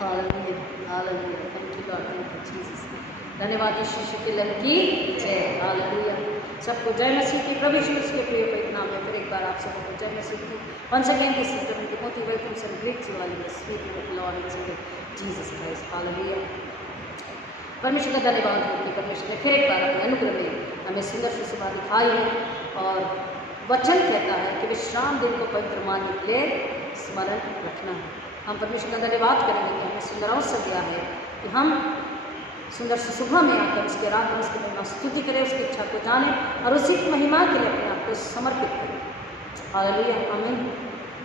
Hallelujah, hallelujah, thank you Lord, thank you Jesus. धन्यवाद यीशु मसीह के नाम की जय। हालेलुया, सबको जय मसीह की, प्रभु यीशु मसीह के प्रिय पवित्र नाम में फिर एक बार आप सबको जय मसीह की। Once again this is Timothy welcomes and greets you all in the sweet name of Lord and Saviour Jesus Christ. Hallelujah, परमेश्वर का धन्यवाद हो कि परमेश्वर ने फिर एक बार अपने अनुग्रह में हमें सुंदर सी सुबह दिखाई है और वचन कहता है कि विश्राम दिन को पवित्र मानने के लिए स्मरण रखना है। हम परमेश्वर का धन्यवाद करेंगे कि हमें सुंदर अवसर दिया है कि हम सुंदर से सुबह में आकर उसके रात में उसकी महिमा स्तुति करें, उसकी इच्छा को जाने और उसी की महिमा के लिए अपने आप को समर्पित करें। हालेलुया, आमीन।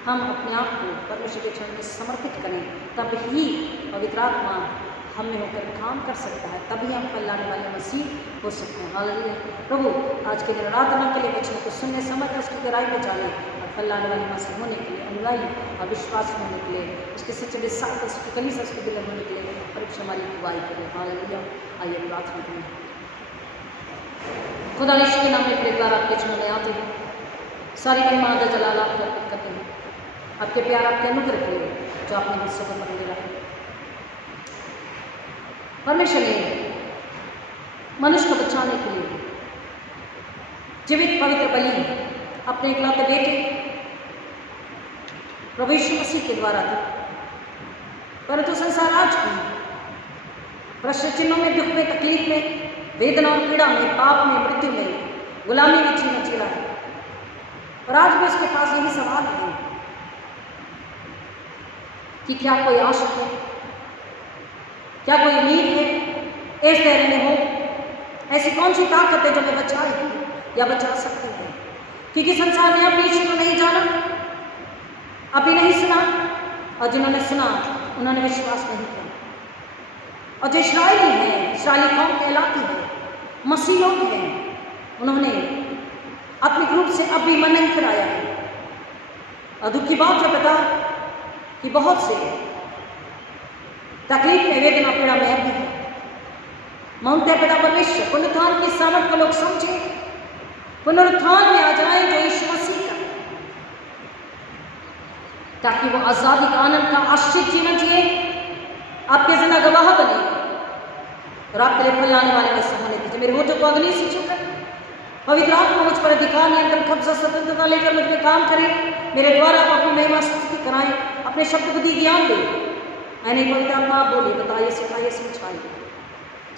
हम अपने आप को परमेश्वर के चरण में समर्पित करें, तब ही पवित्र आत्मा हम में होकर काम कर सकता है, तभी हम फल लाने वाले मसीह हो सकते हैं। हालेलुया, प्रभु आज के दिन आराधना के लिए वचन को सुनने समझ उसकी गहराई में जाने और फल लाने वाले मसीह होने के लिए, अनुयायी और विश्वास होने के लिए, उसके सच्चे विश्वास उसकी कलीसिया उसके दिल में होने के लिए परीक्षा हमारी अगुवाई करें। हालेलुया, आइए प्रार्थना करें। खुदा यीशु के नाम में फिर एक बार आपके चरणों में आते हैं, सारी महिमा आदर जलाल आपको अर्पित करते हैं, आपके प्यार आपके अनुग्रह के लिए जो आपने हिस्सों को पकड़े रखा। परमेश्वर ने मनुष्य को बचाने के लिए जीवित पवित्र बलि अपने इकलौते बेटे प्रभु यीशु मसीह के द्वारा दी, परंतु संसार आज भी प्रश्न चिन्हों में, दुख में, तकलीफ में, वेदना और पीड़ा में, पाप में, मृत्यु में, गुलामी में जीना जी रहा है। और आज भी उसके पास यही सवाल है कि क्या कोई आशा है, क्या कोई उम्मीद है, इस धैर्य में हो। ऐसी कौन सी ताकत है जो हमें बचाएगी या बचा सकती है? क्योंकि संसार ने अपने यीशु को नहीं जाना, अभी नहीं सुना, और जिन्होंने सुना उन्होंने विश्वास नहीं किया। और जो इस्राएली है, इस्राएली कौम कहलाती है, मसीह लोग हैं, उन्होंने अपने रूप से अब भी मन नहीं फिराया है। और दुख की बात है पता कि बहुत से तकलीफ में, वेदना, पीड़ा में अभी है। मांगते पिता परमेश्वर पुनरुत्थान की सामर्थ को लोग समझे, पुनरुत्थान में आ जाए जो यीशु मसीह का, ताकि वो आजादी का आनंद का आश्रित जीवन जिए, आपके जिंदा गवाह बने और आपके लिए फल लाने वाले में होने दीजिए। मेरे होठों को अग्नि से छूकर पवित्र आत्मा मुझ पर अधिकार, नियंत्रण, कब्जा, स्वतंत्रता लेकर मुझ में काम करे। मेरे द्वारा आप अपनी महिमा स्तुति कराएं, अपने शब्द बुद्धि ज्ञान दे। मैंने पवित्र आत्मा आप बोलिए, बताइए, सिखाइए, समझाइए।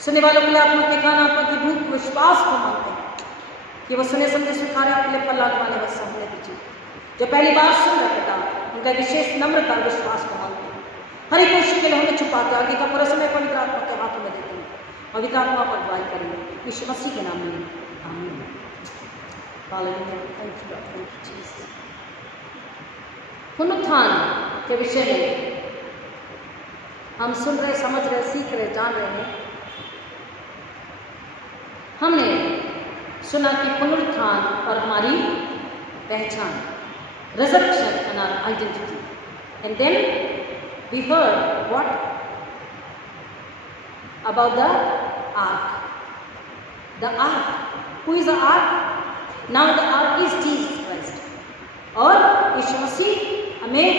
सुनने वालों के लिए आत्मा के कान, आत्मा की भूख, विश्वास को मांगते हैं कि वो सुने समझे स्वीकारे, आपके लिए फल लाने वाले वैसा होने दीजिए। जो पहली बार सुन रहे पिता, उनका विशेष नम्रता और विश्वास को मांगते हैं। हर एक कोशिश के लिए हमें छुपाते, आगे का पूरा समय पवित्र आत्मा के हाथों में देते हैं। पवित्र आत्मा पर अगुवाई करेंगे यीशु मसीह के नाम में, आमीन। Hallelujah, thank you Lord, thank you Jesus. पुनरुत्थान के विषय में हम सुन रहे, समझ रहे, सीख रहे, जान रहे हैं। हमने सुना कि पुनरुत्थान और हमारी पहचान, resurrection and our identity, and then we heard what about the ark. The ark, who is the ark? Now the ark is Jesus Christ. और यीशु मसीह हमें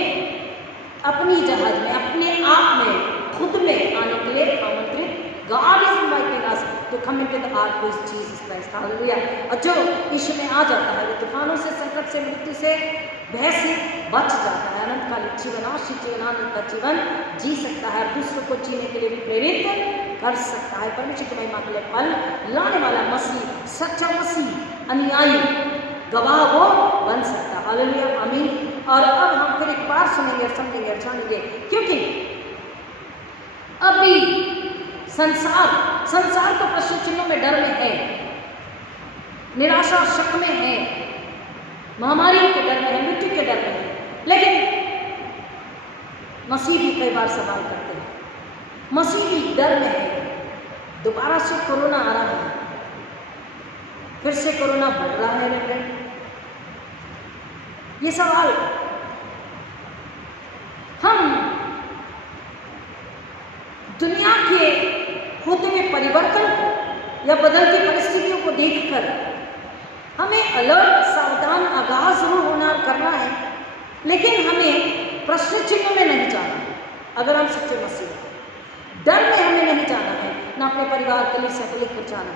अपनी जहाज में, अपने आप में, खुद में आने के लिए आमंत्रित, God is inviting us to come into the ark who is Jesus Christ. Hallelujah. और जो यीशु में आ जाता है, वो तूफानों से, संकट से, मृत्यु से, भय से बच जाता है। अनंत काल जीवन, आशीष जीवन, आनंद का जीवन जी सकता है, दूसरों को जीने के लिए भी प्रेरित कर सकता है। परमेश्वर की महिमा के लिए फल लाने वाला मसीह, सच्चा मसीह, अनुयायी, गवाह वो बन सकता है। हालेलुया, आमीन। और अब हम फिर एक बार सुनेंगे और समझेंगे और जानेंगे, क्योंकि अभी संसार तो प्रश्न चिन्हों में, डर में है, निराशा और शक में है, महामारियों के डर में है, मृत्यु के डर में है। लेकिन मसीह भी कई बार सवाल करते हैं, मसीह भी डर में है। दोबारा से कोरोना आ रहा है, फिर से कोरोना बढ़ रहा है, ये सवाल हम दुनिया के होते हुए परिवर्तन को या बदलती परिस्थितियों को देखकर हमें अलर्ट, सावधान, आगाह जरूर होना करना है, लेकिन हमें प्रश्न चिन्ह में नहीं जाना। अगर हम सच्चे मसीह हैं। डर में हमें नहीं जाना है, ना अपने परिवार कलीसिया को लेकर जाना,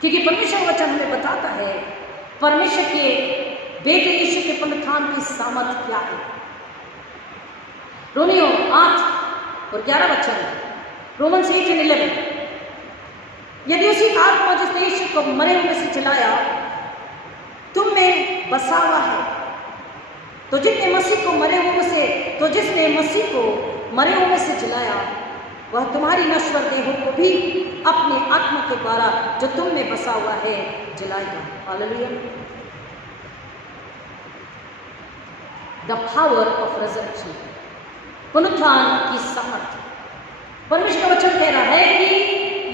क्योंकि परमेश्वर वचन हमें बताता है परमेश्वर के बेटे यीशु के पुनरुत्थान की सामर्थ क्या है। रोमियो 8 और 11 वचन, रोमन्स 8:11, यदि उसी आत्मा जिसने यीशु को मरे हुए से जलाया तुम में बसा हुआ है, तो जिसने मसीह को मरे हुए से जलाया वह तुम्हारी नश्वर देहों को भी अपने आत्मा के द्वारा जो तुम में बसा हुआ है जलाएगा। Hallelujah. The power of resurrection, पुनरुत्थान की सामर्थ्य। परमेश्वर का वचन कह रहा है कि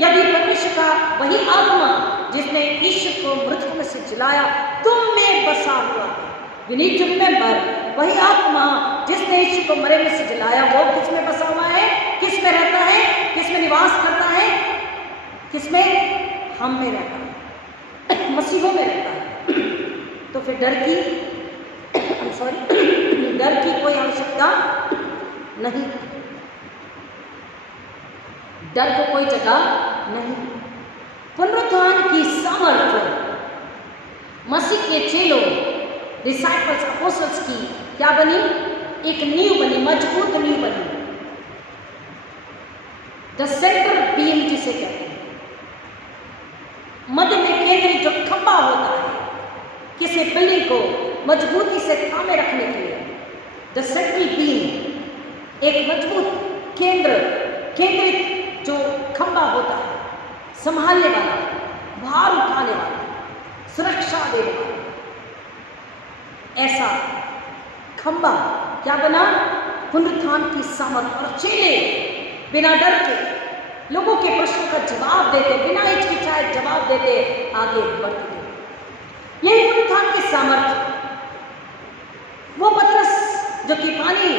यदि परमेश्वर का वही आत्मा जिसने ईश्वर को मृतकों में से जलाया तुम में बसा हुआ है, we need to remember, वही आत्मा जिसने ईश्वर को मरे में से जलाया वो किस में बसा हुआ है, किस में रहता है, किस में निवास करता है, किस में? हम में रहता है, मसीहों में रहता है। तो फिर डर की कोई आवश्यकता नहीं, डर को कोई जगह नहीं। पुनरुत्थान की सामर्थ्य मसीह के चेलों डिसाइपल्स अपोस्टल्स की क्या बनी? एक नींव बनी, मजबूत नींव बनी। द सेंटर बीम जिसे कहते हैं, मध्य में केंद्रित जो खंभा होता है किसी बिल्डिंग को मजबूती से थामे रखने के लिए, द सेंट्रल बीम एक मजबूत केंद्रित जो खंभा होता है, संभालने वाला, भार उठाने वाला, सुरक्षा देने वाला, ऐसा खंभा क्या बना? पुनरुत्थान की सामर्थ। और चेले बिना डर के लोगों के प्रश्नों का जवाब देते, बिना हिचकिचाए जवाब देते आगे बढ़ते। यही पुनरुत्थान की सामर्थ। वो पतरस जो कि पानी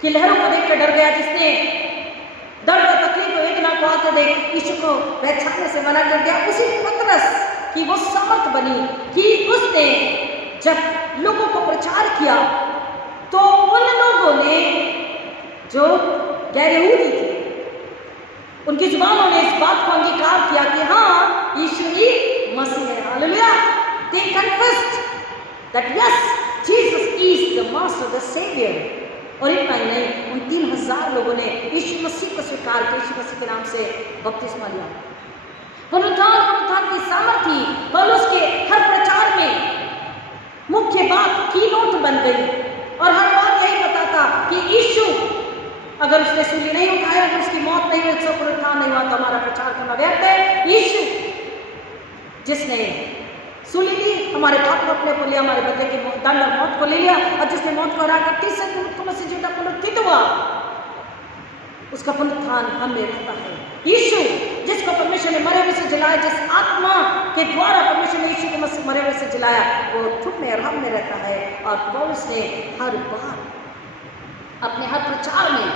की लहरों को देखकर डर गया, जिसने दर्द और तकलीफ और वेदना को आते देख यीशु को पहचानने से मना कर दिया, उसी पतरस की वो सामर्थ बनी कि उसने जब लोगों को प्रचार किया तो उन लोगों ने जो गैर यहूदी थे उनकी जुबानों ने इस बात को अंगीकार किया कि हाँ यीशु ही मसीह है। Hallelujah. They confessed that yes, Jesus is the master, the savior। और इतना ही नहीं, उन 3000 लोगों ने यीशु मसीह को स्वीकार किया, यीशु मसीह के नाम से बपतिस्मा लिया। पुनरुत्थान की सामर्थ्य पौलुस के हर प्रचार में मुख्य बात की नोट बन गई और हर बात यही बताता कि यीशु अगर उसने सूली नहीं उठाया, अगर उसकी मौत नहीं हुई, उसका पुनरुत्थान नहीं हुआ तो हमारा प्रचार करना व्यर्थ है। यीशु जिसने सूली ली, हमारे पाप को अपने को लिया, हमारे बदले की दंड और मौत को ले लिया, और जिसने मौत को हराकर तीसरे दिन मृतकों में से जीता पुनरुत्थित हुआ, उसका पुनरुत्थान हम में रहता है। यीशु जिसको परमेश्वर ने मरे हुए से जलाया, जिस आत्मा के द्वारा परमेश्वर ने यीशु को मरे हुए से जलाया, वो तुम में और हम में रहता है। और पौलुस ने हर बार अपने हर प्रचार में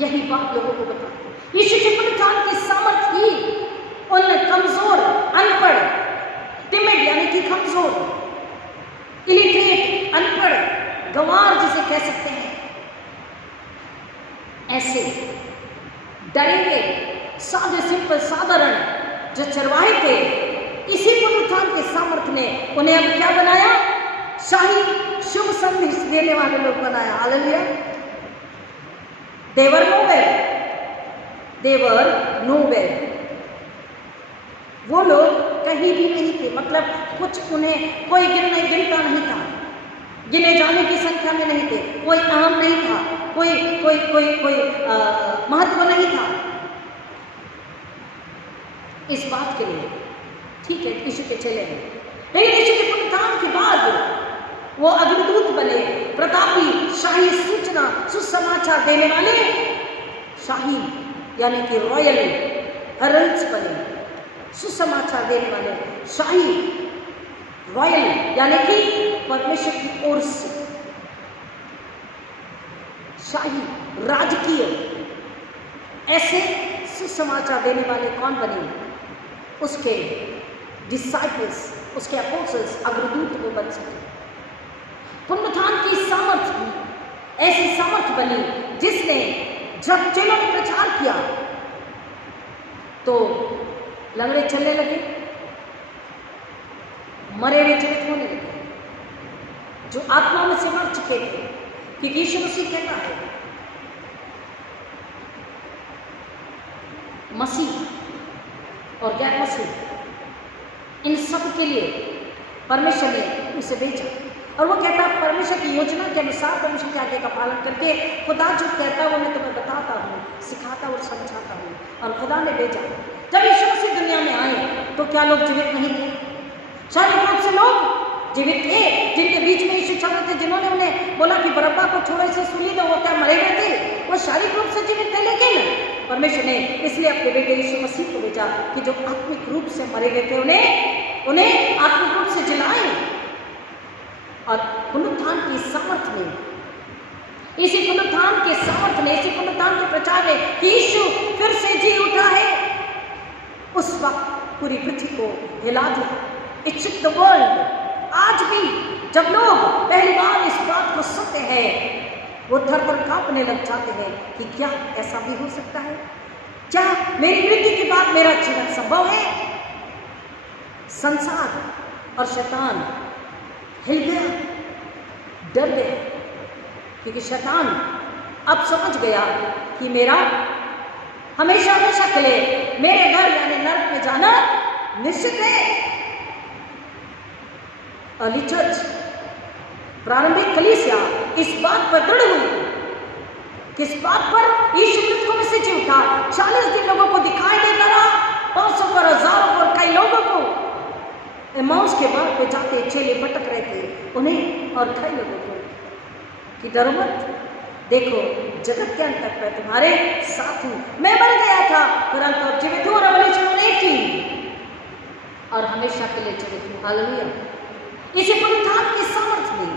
यही बात लोगों को बताई। यीशु के पुनरुत्थान की सामर्थ्य ही उन कमजोर, अनपढ़, टिमिड यानी कि कमजोर, इलिटरेट, अनपढ़, गंवार जिसे कह सकते हैं, ऐसे डरे हुए सादे सिंपल साधारण जो चरवाहे थे, इसी पुनरुत्थान के सामर्थ्य ने उन्हें अब क्या बनाया? शाही शुभ संदेश देने वाले लोग बनाया। हालेलुया। देवर नोवेल वो लोग कहीं भी नहीं थे, मतलब कुछ उन्हें कोई गिनता नहीं था, गिने जाने की संख्या में नहीं थे, कोई अहम नहीं था, कोई महत्व नहीं था इस बात के लिए। ठीक है, यीशु के चेले हैं, लेकिन यीशु के पुनरुत्थान के बाद वो अग्रदूत बने, प्रतापी, शाही सूचना, सुसमाचार देने वाले, शाही यानी कि रॉयल हेरल्ड्स बने, सुसमाचार देने वाले, शाही, रॉयल यानी कि परमेश्वर की ओर से शाही, राजकीय, ऐसे सुसमाचार देने वाले कौन बने? उसके डिसाइपल्स, उसके अपोस्टल्स, अग्रदूत वो बन सके। पुनरुत्थान की सामर्थ्य ऐसी सामर्थ बनी जिसने जब चेलों ने प्रचार किया तो लंगड़े चलने लगे, मरे हुए जीवित होने लगे, जो आत्मा में से मर चुके थे। क्योंकि यीशु मसीह कहता है मसीह और गैर मसीह इन सब के लिए परमेश्वर ने उसे भेजा। और वो कहता है परमेश्वर की योजना के अनुसार परमेश्वर की आज्ञा का पालन करके खुदा जो कहता है वो मैं तुम्हें बताता हूँ, सिखाता और समझाता हूँ। और खुदा ने भेजा। जब यीशु मसीह दुनिया में आए तो क्या लोग जीवित नहीं थे? शारीरिक रूप से लोग जीवित थे, जिनके बीच में यीशु चल रहे थे, जिन्होंने उन्हें बोला कि बरअब्बा को छोड़ो, से सूली दो, वो क्या मरे गए थे? वो शारीरिक रूप से जीवित थे। लेकिन परमेश्वर ने इसलिए अपने बेटे यीशु मसीह को भेजा कि जो आत्मिक रूप से मरे गए थे उन्हें आत्मिक रूप से जिलाए। और पुनरुत्थान की सामर्थ में, इसी पुनरुत्थान के सामर्थ में, इसी पुनरुत्थान के प्रचार में कि यीशु फिर से जी उठा है, उस वक्त पूरी पृथ्वी को हिला दिया। It shook the world। आज भी जब लोग पहली बार इस बात को सुनते हैं वो थर-थर कांपने लग जाते हैं कि क्या ऐसा भी हो सकता है? क्या मेरी मृत्यु के बाद मेरा जीवन संभव है? संसार और शैतान हिल गया, डर गया, क्योंकि शैतान अब समझ गया कि मेरा हमेशा हमेशा के लिए मेरे घर यानी नरक में जाना निश्चित है। अर्ली चर्च, प्रारंभिक कलीसिया इस बात पर दृढ़ हुई। किस बात पर? यीशु मृतकों में से जी उठा। 40 दिन लोगों को दिखाई देता रहा, 500 पर, हजारों पर, कई लोगों को एमाउस के मार्ग पे जाते चेले भटक रहे थे उन्हें और कई लोगों को कि डरो मत, देखो जगत के अंत तक मैं तुम्हारे साथ हूं। मैं मर गया था परंतु अब जीवित हूं, रेवलेशन 18, और हमेशा के लिए जीवित हूं। हालेलुया। इसी पुनरुत्थान की सामर्थ में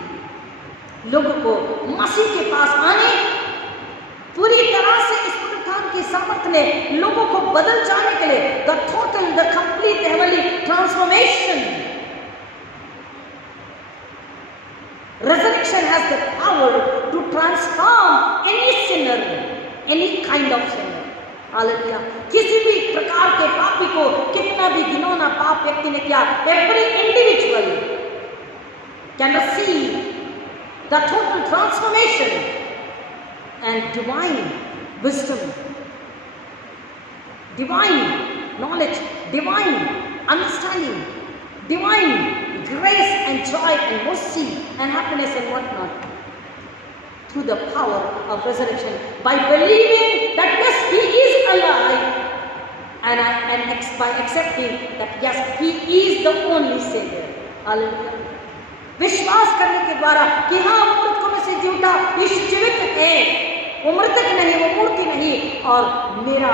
लोगों को मसीह के पास आने, पूरी तरह से इस पुनरुत्थान की सामर्थ ने लोगों को बदल जाने के लिए the total, the complete heavenly transformation. Resurrection has the power to transform any sinner, any kind of sinner. Hallelujah. किसी भी प्रकार के पापी को, कितना भी घिनौना पाप व्यक्ति ने किया, every individual can receive the total transformation and divine wisdom, divine knowledge, divine understanding, divine grace and joy and mercy and happiness and whatnot through the power of resurrection, by believing that yes, he is alive, and by accepting that yes, he is the only Savior. Hallelujah. विश्वास करने के द्वारा कि हाँ वो मृतकों में से जी उठा, यीशु जीवित है, वो मृतक नहीं, वो मूर्ति नहीं, और मेरा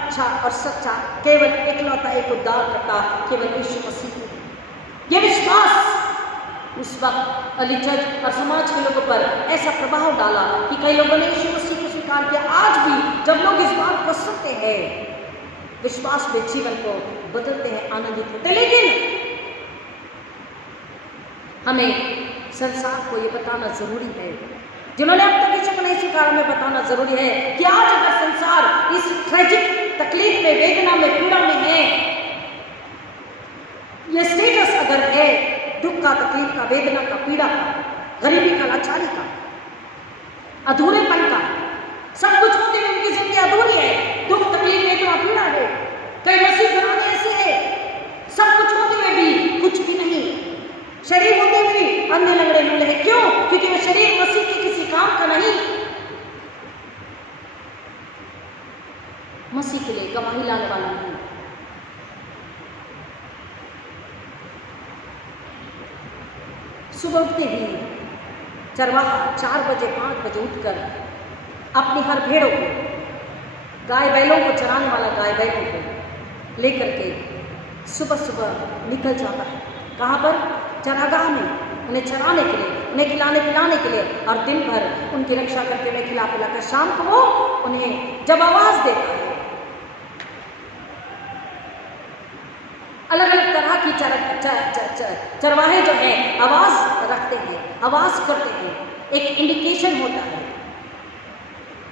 अच्छा और सच्चा केवल इकलौता एक उद्धार करता केवल यीशु मसीह है। ये विश्वास उस वक्त अर्ली चर्च और समाज के लोगों पर ऐसा प्रभाव डाला कि कई लोगों ने यीशु मसीह को स्वीकार किया। आज भी जब लोग इस बात को सुनते हैं, विश्वास में जीवन को बदलते हैं, आनंदित होते हैं। लेकिन हमें संसार को ये बताना जरूरी है, जिन्होंने अब तक यीशु को नहीं स्वीकारा, हमें बताना जरूरी है कि आज अगर संसार इस ट्रेजिक तकलीफ में, वेदना में, पीड़ा में है, ये स्टेटस अगर है दुख का, तकलीफ का, वेदना का, पीड़ा का, गरीबी का, लाचारी का, अधूरेपन का, सब कुछ होते हुए उनकी जिंदगी अधूरी है, दुख, तकलीफ, वेदना, पीड़ा है। कई मसीह घराने ऐसे है, सब कुछ होते हुए भी कुछ भी नहीं, शरीर होते हुए भी अंधे लंगड़े लूले हैं। क्यों? क्योंकि वो शरीर मसीह के किसी काम का नहीं, मसीह के लिए गवाही लाने वाला नहीं। सुबह उठते ही चरवाहा 4 बजे 5 बजे उठकर अपनी हर भेड़ों को, गाय बैलों को चराने वाला गाय बैलों को लेकर के सुबह सुबह निकल जाता है। कहाँ पर? चरागाह में, उन्हें चराने के लिए, उन्हें खिलाने पिलाने के लिए, और दिन भर उनकी रक्षा करके उन्हें खिला पिला कर शाम को वो उन्हें जब आवाज देता है, अलग अलग तरह की चरवाहे जो है आवाज रखते करते हैं, आवाज़ करते हैं, एक इंडिकेशन होता है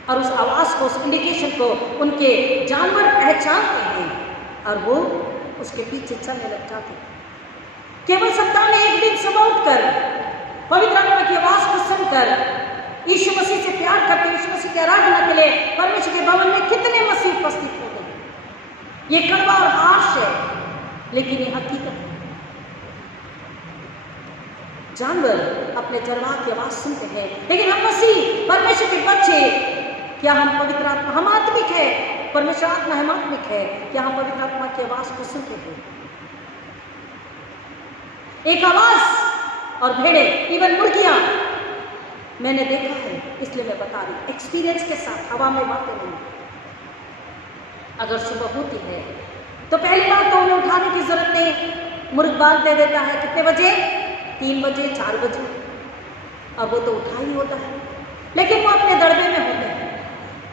और उस आवाज़ को, उस इंडिकेशन को उनके जानवर पहचानते हैं और वो उसके पीछे चलने लग जाते हैं। केवल सप्ताह में एक दिन सुबह उठकर पवित्र आत्मा की आवाज़ को सुनकर यीशु मसीह से प्यार करते, यीशु मसीह की आराधना के लिए परमेश्वर के भवन में कितने मसीह उपस्थित होते हैं। ये कड़वा और हार्श है, लेकिन ये हकीकत है। जानवर अपने चरवाह की आवाज़ सुनते हैं, लेकिन हम मसीह परमेश्वर के बच्चे, क्या हम पवित्र आत्मा, हम आत्मिक है, परमेश्वर आत्मा हम आत्मिक है, क्या हम पवित्र आत्मा की आवाज़ को सुनते हैं? एक आवाज़ और भेड़े, इवन मुर्गियां, मैंने देखा है, इसलिए मैं बता रही हूँ, एक्सपीरियंस के साथ, हवा में बातें नहीं। अगर सुबह होती है तो पहली बात तो उन्हें उठाने की जरूरत नहीं। मुर्ग बांध दे देता है कितने बजे? 3 बजे, 4 बजे, और वो तो उठा ही होता है, लेकिन वो अपने दड़बे में होते हैं।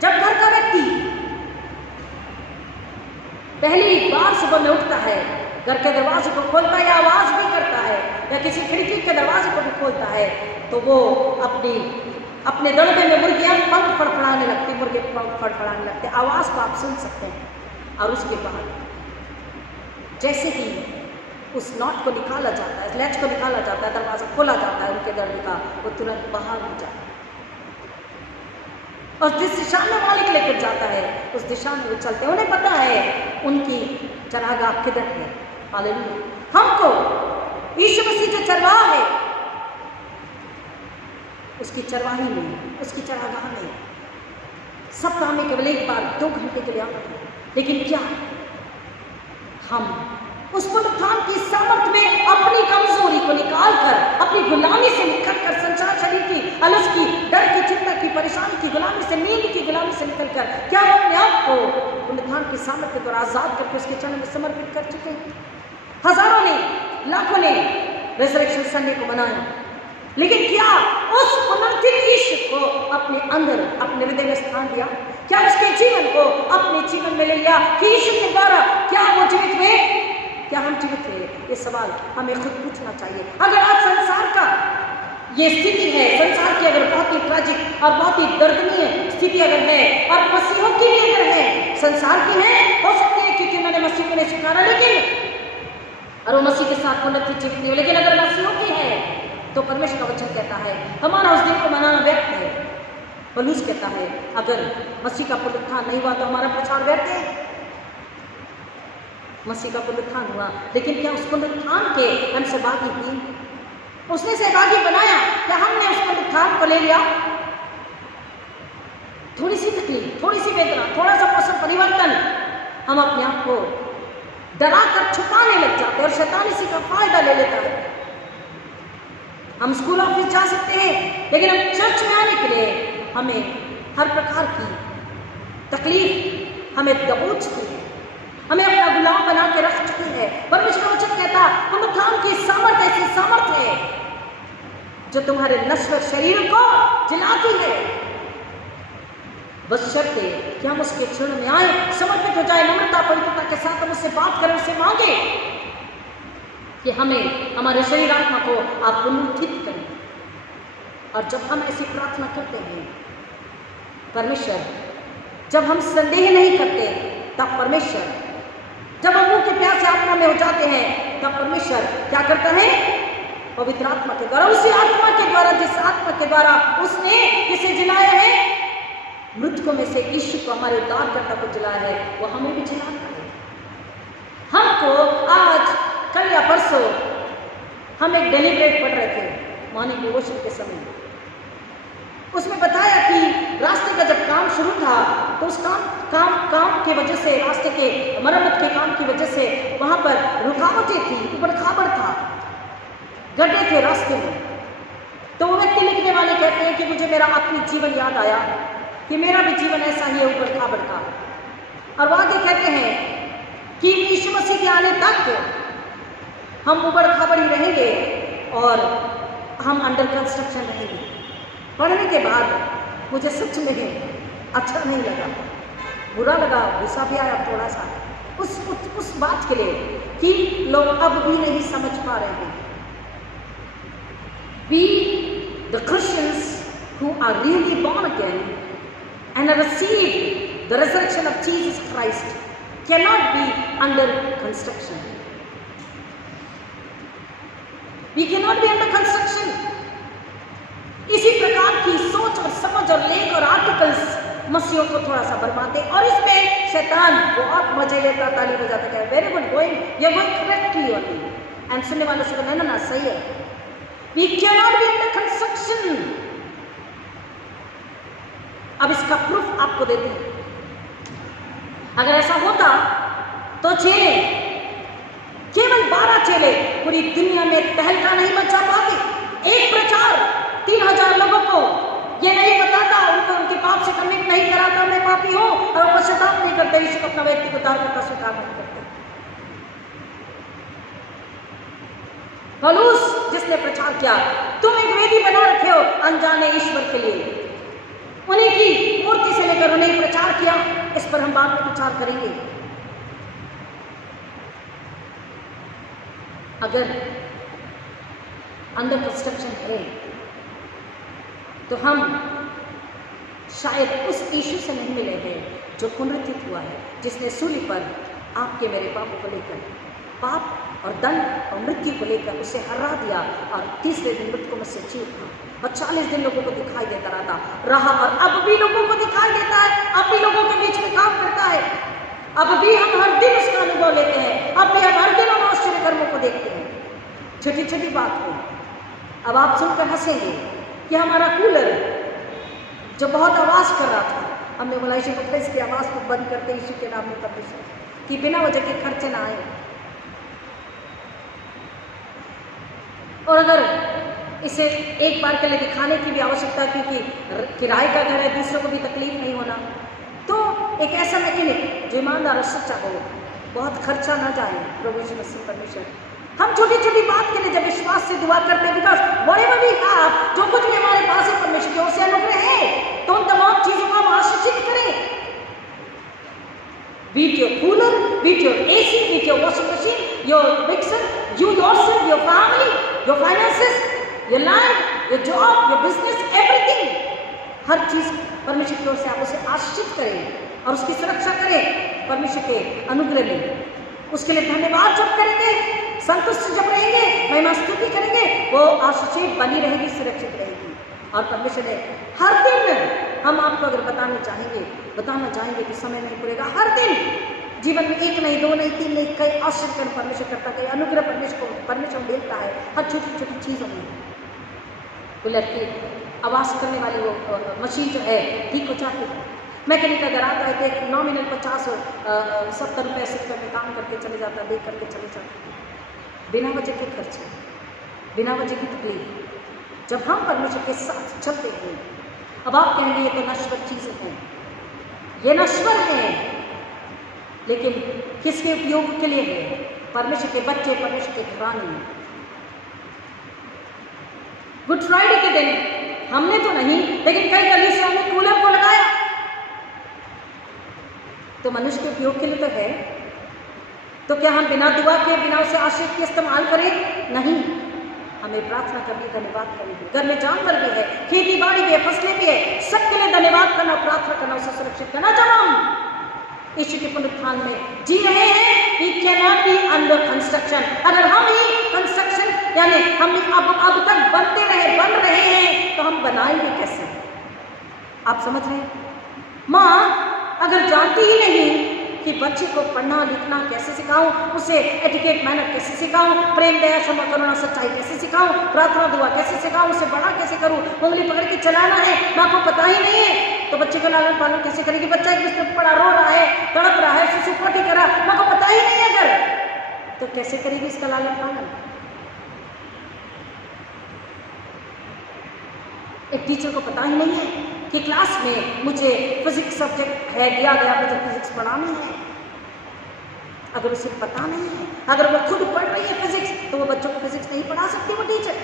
जब घर का व्यक्ति पहली बार सुबह में उठता है, घर के दरवाजे को खोलता है या आवाज़ भी करता है या किसी खिड़की के दरवाजे को भी खोलता है, तो वो अपने दड़बे में मुर्गियां पंख फड़फड़ाने लगती, मुर्गे पंख फड़फड़ाने लगते, आवाज़ को आप सुन सकते हैं। और उसके बाद जैसे ही उस नॉट को निकाला जाता है, लैच को निकाला जाता है, दरवाज़ा खोला जाता है उनके दड़बे का, वो तुरंत बाहर हो जाता है और जिस दिशा में मालिक लेकर जाता है उस दिशा में वो चलते हैं। उन्हें पता है उनकी चरागाह किधर है। हालेलुया। हमको यीशु मसीह जो चरवाह है, उसकी चरवाही में, उसकी चरागाह में सप्ताह में केवल एक बार 2 घंटे के लिए आना है। लेकिन क्या हम उस पुनरुत्थान की सामर्थ्य में अपनी कमजोरी को निकालकर, अपनी गुलामी से निकलकर, संसार शरीर की, अलस की, डर की, चिंता की, परेशानी की गुलामी से, नींद की गुलामी से निकलकर, क्या हम अपने आप को पुनरुत्थान की सामर्थ्य द्वारा आजाद करके उसके चरण में समर्पित कर चुके हैं? हजारों ने, लाखों ने रिजरेक्शन संडे को मनाया, लेकिन क्या उस पुनरुत्थित यीशु को अपने अंदर, अपने हृदय में स्थान दिया? क्या उसके जीवन को अपने जीवन में ले लिया कि यीशु के द्वारा क्या वो जीवित हुए? क्या हम जीवित हुए? ये सवाल हमें खुद पूछना चाहिए। अगर आज संसार का ये स्थिति है, संसार की अगर बहुत ही ट्रैजिक और बहुत ही दर्दनीय स्थिति अगर है और मसीहों की भी अगर है, संसार की है, हो सकती है क्योंकि उन्होंने मसीह को नहीं स्वीकारा, लेकिन और वो मसीह के साथ पुनरुत्थित जीवित नहीं, लेकिन अगर मसीहों की है तो परमेश्वर का वचन कहता है हमारा उस दिन को मनाना व्यर्थ है। पौलुस कहता है अगर मसीह का पुनरुत्थान नहीं हुआ तो हमारा प्रचार व्यर्थ है। मसीह का पुनरुत्थान हुआ, लेकिन क्या उस पुनरुत्थान के हम सहभागी हुए? उसने सहभागी बनाया, क्या हमने उस पुनरुत्थान को ले लिया? थोड़ी सी तकलीफ, थोड़ी सी वेदना, थोड़ा सा मौसम परिवर्तन, हम अपने आप को डरा कर छुपाने लग जाते हैं और शैतान इसी का फायदा ले लेता है। हम स्कूल ऑफिस जा सकते हैं, लेकिन हम चर्च में आने के लिए हमें हर प्रकार की तकलीफ हमें दबोचती है, हमें अपना गुलाम बना के रख चुकी है। परमेश्वर का वचन कहता पुनरुत्थान की सामर्थ ऐसी सामर्थ है जो तुम्हारे नश्वर शरीर को जलाती है, बशर्ते कि हम उसके चरण में आए, समर्पित हो जाए, नम्रता पवित्रता के साथ हम उससे बात करें, उससे मांगे कि हमें हमारे शरीर आत्मा को आप पुनरुत्थित करें। और जब हम ऐसी प्रार्थना करते हैं, परमेश्वर, जब हम संदेह नहीं करते, तब परमेश्वर, जब हम मुंह के प्यार से आत्मा में हो जाते हैं, तब परमेश्वर क्या करता है? पवित्र आत्मा के द्वारा, उसी आत्मा के द्वारा, जिस आत्मा के द्वारा उसने किसे जलाया है? मृतकों में से यीशु को, हमारे उद्धारकर्ता को जलाया है, वो हमें भी जलाता है। हमको आज, कल या परसों हम एक डेलीब्रेट पढ़ रहे थे मॉर्निंग डिवोशन के समय, उसमें बताया कि रास्ते का जब काम शुरू था तो उस काम की वजह से, रास्ते के मरम्मत के काम की वजह से वहाँ पर रुकावटें थी, ऊबड़ खाबड़ था, गड्ढे थे रास्ते में। तो वो व्यक्ति लिखने वाले कहते हैं कि मुझे मेरा आत्मिक जीवन याद आया कि मेरा भी जीवन ऐसा ही है, ऊबड़ खाबड़ का। और वो आगे कहते हैं कि यीशु मसीह के आने तक हम ऊबड़ खाबड़ ही रहेंगे और हम अंडर कंस्ट्रक्शन रहेंगे। पढ़ने के बाद मुझे सच में अच्छा नहीं लगा, बुरा लगा, गुस्सा भी आया थोड़ा सा उस बात के लिए कि लोग अब भी नहीं समझ पा रहे हैं We, the Christians who are really born again and have received the resurrection of Jesus Christ, cannot be under construction. We cannot be under construction. इसी प्रकार की सोच और समझ और लेख और आर्टिकल्स मसीहों को थोड़ा सा बर्बादे, और इसमें शैतान बहुत मजे लेता, ताली बजाता, कहे very good, going you are going correctly only, and सुनने वालों से कहना ना सही है. We can not be under construction. अब इसका प्रूफ आपको देते हैं. अगर ऐसा होता तो चेले, केवल 12 चेले पूरी दुनिया में तहलका नहीं मचा पाते. एक प्रचार 3000 लोगों को ये नहीं बताता, उनको उनके पाप से कमिट नहीं कराता मैं पापी हूं, और वो पश्चाताप नहीं करते, यीशु को अपना व्यक्ति को उद्धारकर्ता स्वीकार नहीं करते. पौलुस जिसने प्रचार किया, तुम एक वेदी बना रखे हो अनजाने ईश्वर के लिए, उन्हीं की मूर्ति से लेकर उन्हें प्रचार किया. इस पर हम बाद में विचार करेंगे. अगर अंडर कंस्ट्रक्शन है तो हम शायद उस यीशु से नहीं मिले हैं जो पुनरुत्थित हुआ है, जिसने सूली पर आपके मेरे पापों को लेकर, पाप और दंड और मृत्यु को लेकर उसे हरा दिया, और तीसरे दिन मृतकों में से जी उठा, और 40 दिन लोगों को दिखाई देता रहा, और अब भी लोगों को दिखाई देता है, अब भी लोगों के बीच में काम करता है. अब भी हम हर दिन उसका अनुभव लेते हैं, अब भी हम हर दिन उन आश्चर्य कर्मों को देखते हैं. छोटी छोटी बात को अब आप सुनकर हंसेंगे कि हमारा कूलर जो बहुत आवाज़ कर रहा था, हमने बोला यीशु को इसकी आवाज़ को बंद करते यीशु के नाम में परमेश्वर, कि बिना वजह के खर्चे ना आए. और अगर इसे एक बार के लिए दिखाने की भी आवश्यकता है, क्योंकि किराए का घर है, दूसरों को भी तकलीफ नहीं होना, तो एक ऐसा मैकेनिक जो ईमानदार और सच्चा हो, बहुत खर्चा ना जाए. प्रभु यीशु मसीह परमेश्वर, हम छोटी छोटी बात के लिए जब विश्वास से दुआ करते हैं, बिकॉज व्हाटएवर वी हैव, जो कुछ भी हमारे पास है परमेश्वर की ओर से अनुग्रह है, तो उन तमाम चीजों को हम आशीषित करें. Be it your cooler, be it your AC, be it your washing machine, your mixer, you yourself, your family, your finances, your land, your job, your business, everything. हर चीज परमेश्वर की ओर से आप उसे आशीषित करें और उसकी सुरक्षा करें परमेश्वर के अनुग्रह में. उसके लिए धन्यवाद जब करेंगे, संतुष्ट जब रहेंगे, महिमा स्तुति करेंगे, वो आशीषित बनी रहेगी, सुरक्षित रहेगी. और परमेश्वर ने हर दिन, हम आपको अगर बताना चाहेंगे कि समय नहीं पूरेगा, हर दिन जीवन में 1 नहीं, 2 नहीं, 3 नहीं, कई आश्चर्य परमेश्वर करता है, अनुग्रह परमेश्वर देता है हर छोटी छोटी चीज़ों में. कूलर की आवाज़ करने वाली वो मशीन जो है ठीक हो जाती है. मैकेनिक अगर आता है तो एक नॉमिनल 50 और 70 रुपये सेक्टर में काम करके चले जाता है, दे करके चले जाता है, बिना वजह के खर्चे, बिना वजह की तकलीफ. जब हम परमेश्वर के साथ चलते हैं, अब आप कहेंगे ये तो नश्वर चीज़ें हैं, ये नश्वर है, लेकिन किसके उपयोग के लिए है? परमेश्वर के बच्चे, परमेश्वर के घराने. गुड फ्राइडे के दिन हमने तो नहीं, लेकिन कई कलीसियाओं ने कूलर को लगाया, तो मनुष्य के उपयोग के लिए तो है. तो क्या हम बिना दुआ के, बिना उसे आशीष के इस्तेमाल करें? नहीं, हमें प्रार्थना करनी, धन्यवाद करनी. घर में जानवर भी है, खेती बाड़ी भी है, फसलें भी है, सबके लिए धन्यवाद करना, प्रार्थना करना, उसे सुरक्षित करना. जब हम यीशु के पुनरुत्थान में जी रहे हैं, we cannot be under construction. अगर हम ही कंस्ट्रक्शन यानी हम अब तक बन रहे हैं, तो हम बनाएंगे कैसे? आप समझ रहे हैं? माँ अगर जानती ही नहीं कि बच्चे को पढ़ना लिखना कैसे सिखाऊं, उसे एटिकेट मैनर कैसे सिखाऊं, प्रेम दया क्षमा करुणा सच्चाई कैसे सिखाऊं, प्रार्थना दुआ कैसे सिखाऊं, उसे बड़ा कैसे करूं, उंगली पकड़ के चलाना है, माँ को पता ही नहीं है, तो बच्चे को लालन पालन कैसे करेगी? बच्चा एक बिस्तर पर पड़ा रो रहा है, तड़प रहा है, शिशु पोटी कर रहा, माँ को पता ही नहीं है अगर, तो कैसे करेगी इसका लालन पालन? एक टीचर को पता ही नहीं है कि क्लास में मुझे फिजिक्स सब्जेक्ट है दिया गया, मुझे फिजिक्स पढ़ानी है. अगर उसे पता नहीं है, अगर वो खुद पढ़ रही है फिजिक्स, तो वो बच्चों को फिजिक्स नहीं पढ़ा सकती वो टीचर.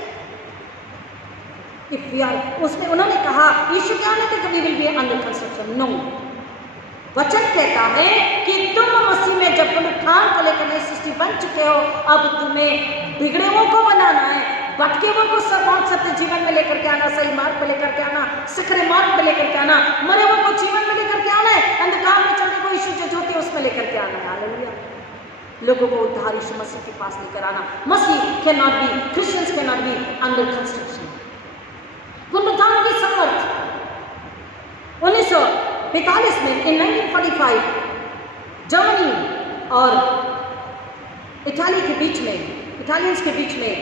उसमें उन्होंने कहा यीशु के आने तक we will be under construction. No, वचन कहता है कि तुम मसीह में जब पुनरुत्थान को लेकर नई सृष्टि बन चुके हो, अब तुम्हें बिगड़े हुओं को बनाना है, भटके हुओं को सत्य सकरे मार्ग में लेकर के आना, मरे हुए को जीवन में लेकर के आना है, अंधकार में चलने को यीशु जो ज्योति उसमें लेकर के आना है। हालेलुया। लोगों को उद्धार यीशु मसीह के पास लेकर आना। मसीह can not be, Christians can not be under construction. पुनरुत्थान की सामर्थ 1945 में, इन 1945 जर्मनी और इटाली के बीच में, इटालियंस के बीच में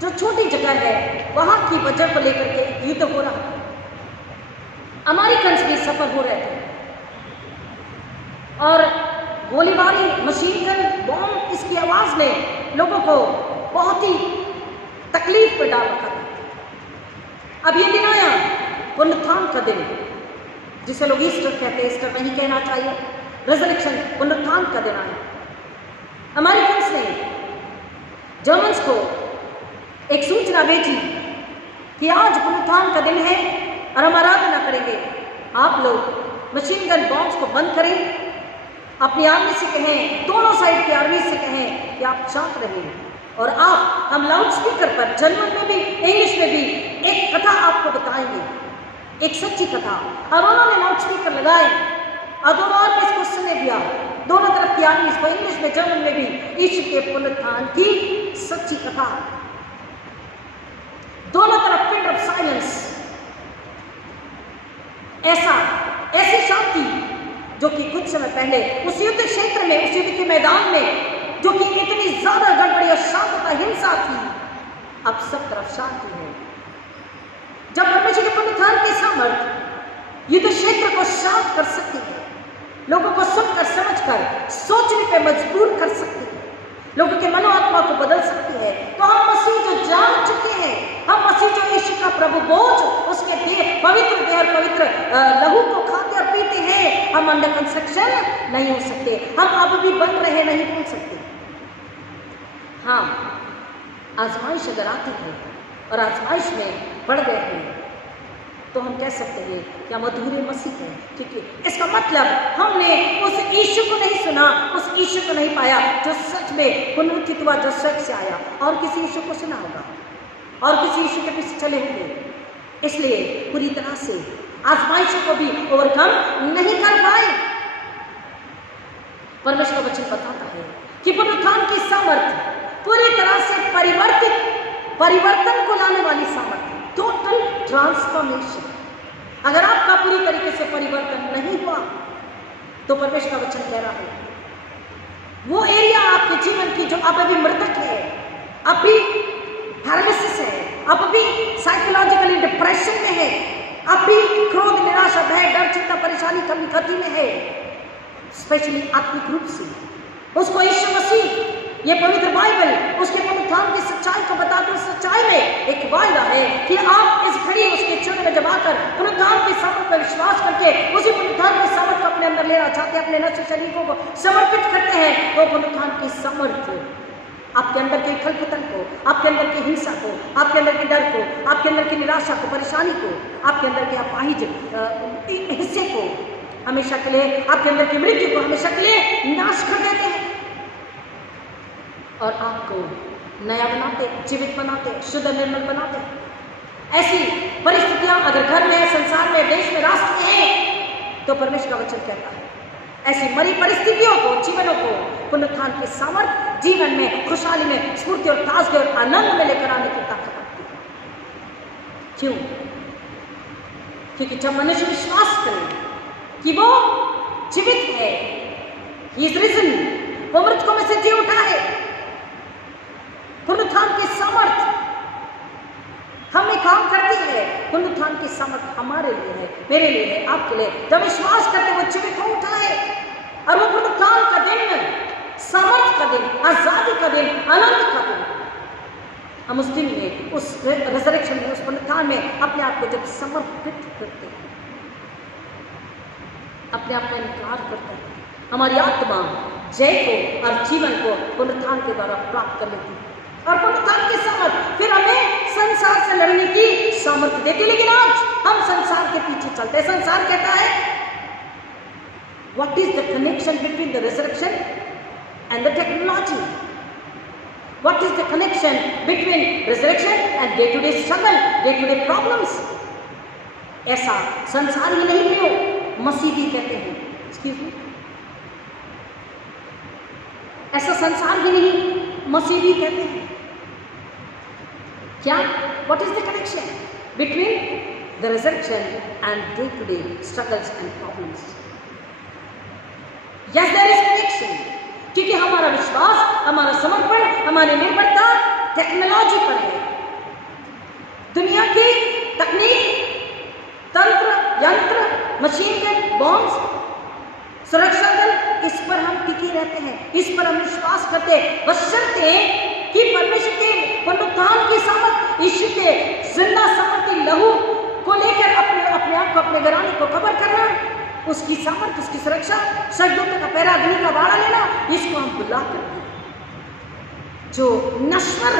जो छोटी जगह है, वहां की वजह को लेकर के युद्ध हो रहा था। अमेरिकन्स भी सफर हो रहे थे और गोलीबारी, मशीन गन, बॉम्ब, इसकी आवाज ने लोगों को बहुत ही तकलीफ में डाल रखा था। अब ये दिन आया, पुनरुत्थान का दिन, जिसे लोग ईस्टर कहते हैं, ईस्टर नहीं कहना चाहिए, रिजरेक्शन, पुनरुत्थान का दिन आया। अमेरिकन्स ने जर्मन्स को एक सूचना भेजी कि आज पुनरुत्थान का दिन है और हम आराधना करेंगे। आप लोग मशीन गन बॉम्ब्स को बंद करें, अपनी आर्मी से कहें, दोनों साइड की आर्मी से कहें कि आप शांत रहें, और हम लाउड स्पीकर पर जर्मन में भी इंग्लिश में भी एक कथा आपको बताएंगे, एक सच्ची कथा। और उन्होंने लाउड स्पीकर लगाए और दोनों आर्मी इसको सुने दिया, दोनों तरफ की आर्मी इसको इंग्लिश में जर्मन में भी यीशु के पुनरुत्थान की सच्ची कथा। दोनों तरफ पिन ऑफ साइलेंस, ऐसी शांति जो कि कुछ समय पहले उस युद्ध क्षेत्र में, उस युद्ध के मैदान में, जो कि इतनी ज्यादा गड़बड़ी और शांतता, हिंसा थी, अब सब तरफ शांति है। जब परमेश्वर के पुनरुत्थान की सामर्थ युद्ध क्षेत्र को शांत कर सकती है, लोगों को सुनकर समझकर सोचने पे मजबूर कर सकती है, लोगों के मनोआत्मा को बदल सकती है, तो हम मसीह जो जान चुके हैं, हम मसीह जो यीशु का प्रभु बोझ, उसके देह, पवित्र देह और पवित्र लहू को खाते और पीते हैं, हम अंडर कंस्ट्रक्शन नहीं हो सकते, हम अब भी बन रहे नहीं भूल सकते। हाँ, आजमाइश अगर आती है और आजमाइश में बढ़ गए हैं, तो हम कह सकते हैं कि हम अधूरे मसीह हैं, क्योंकि इसका मतलब हमने उस यीशु को नहीं सुना, उस यीशु को नहीं पाया जो सच में पुनरुत्थित हुआ, जो सच से आया। और किसी यीशु को सुना होगा और किसी यीशु के पीछे चले होंगे, इसलिए पूरी तरह से आजमाइशों को भी ओवरकम नहीं कर पाए। परमेश्वर का वचन बताता है कि पुनरुत्थान की सामर्थ पूरी तरह से परिवर्तन को लाने वाली सामर्थ, टोटल ट्रांसफॉर्मेशन। अगर आपका पूरी तरीके से परिवर्तन नहीं हुआ, तो परमेश्वर का वचन कह रहा है वो एरिया आपके जीवन की जो अब भी मृतक है, अभी पैरालिसिस है, अब भी साइकोलॉजिकली डिप्रेशन में है, अभी क्रोध, निराशा, भय, डर, चिंता, परेशानी, कमी गति में है, स्पेशली आत्मिक रूप से, उसको यीशु मसीह, ये पवित्र बाइबल उसके पुनरुत्थान की सच्चाई को बताते हैं। सच्चाई में एक वायदा है कि आप इस घड़ी उसके चरण में जमा कर पुनरुत्थान की सामर्थ पर विश्वास करके उसी पुनरुत्थान की सामर्थ को अपने अंदर लेना चाहते हैं, अपने नश्वर शरीरों को समर्पित करते हैं, तो पुनरुत्थान की सामर्थ आपके अंदर के खलपतन को, आपके अंदर की हिंसा को, आपके अंदर के डर को, आपके अंदर की निराशा को, परेशानी को, आपके अंदर के अपाहिज हिस्से को हमेशा के लिए, आपके अंदर की मृत्यु को हमेशा के लिए नाश कर देते हैं और आपको नया बनाते, जीवित बनाते, शुद्ध निर्मल बनाते। ऐसी परिस्थितियां अगर घर में है, संसार में, देश में, राष्ट्र में है, तो परमेश्वर का वचन कहता है ऐसी मरी परिस्थितियों को, जीवनों को पुनरुत्थान की सामर्थ जीवन में, खुशहाली में, स्फूर्ति और ताजगी और आनंद में लेकर आने की ताकत रखती है। क्यों? क्योंकि जब मनुष्य विश्वास करे कि वो जीवित है, ही इज रिजन, वो मृतकों में से जी उठा है, पुनरुत्थान की सामर्थ हमें काम करती है। पुनरुत्थान की सामर्थ हमारे लिए है, मेरे लिए है, आपके लिए। जब विश्वास करते वो जीवित हो उठा है, और वो पुनरुत्थान का दिन, सामर्थ का दिन, आजादी का दिन, आनंद का दिन, हम उस दिन में, उस रिजरेक्शन में, उस पुनरुत्थान में अपने आप को जब समर्पित करते हैं, अपने आप का इनकार करते हैं, हमारी आत्मा जय को और जीवन को पुनरुत्थान के द्वारा प्राप्त कर लेती है। और पुनरुत्थान की सामर्थ फिर हमें संसार से लड़ने की सामर्थ्य देती। लेकिन आज हम संसार के पीछे चलते हैं। संसार कहता है what is the connection between the resurrection and the technology? What is the connection between resurrection and day to day struggle, day to day problems? ऐसा संसार ही नहीं पियो, मसीह भी कहते हैं, एक्सक्यूज मी, ऐसा संसार ही नहीं, मसीह भी कहते हैं। क्या? What is the connection between the resurrection and day to day struggles and problems? Yes, there is connection, क्योंकि हमारा विश्वास, हमारा समर्पण, हमारी निर्भरता टेक्नोलॉजी पर है। दुनिया की तकनीक, तंत्र, यंत्र, मशीन गन, बॉम्ब्स, सुरक्षा दल, इस पर हम टिके रहते हैं, इस पर हम विश्वास करते हैं, बशर्ते कि परमेश्वर के पुनरुत्थान की सामर्थ, यीशु के जिंदा समर्थी लहू को लेकर अपने आप को, अपने घराने को कवर करना, उसकी सामर्थ, उसकी सुरक्षा, स्वर्गदूतों का पहरा, अग्नि का बाड़ा लेना, इसको हम बुला करते हैं। जो नश्वर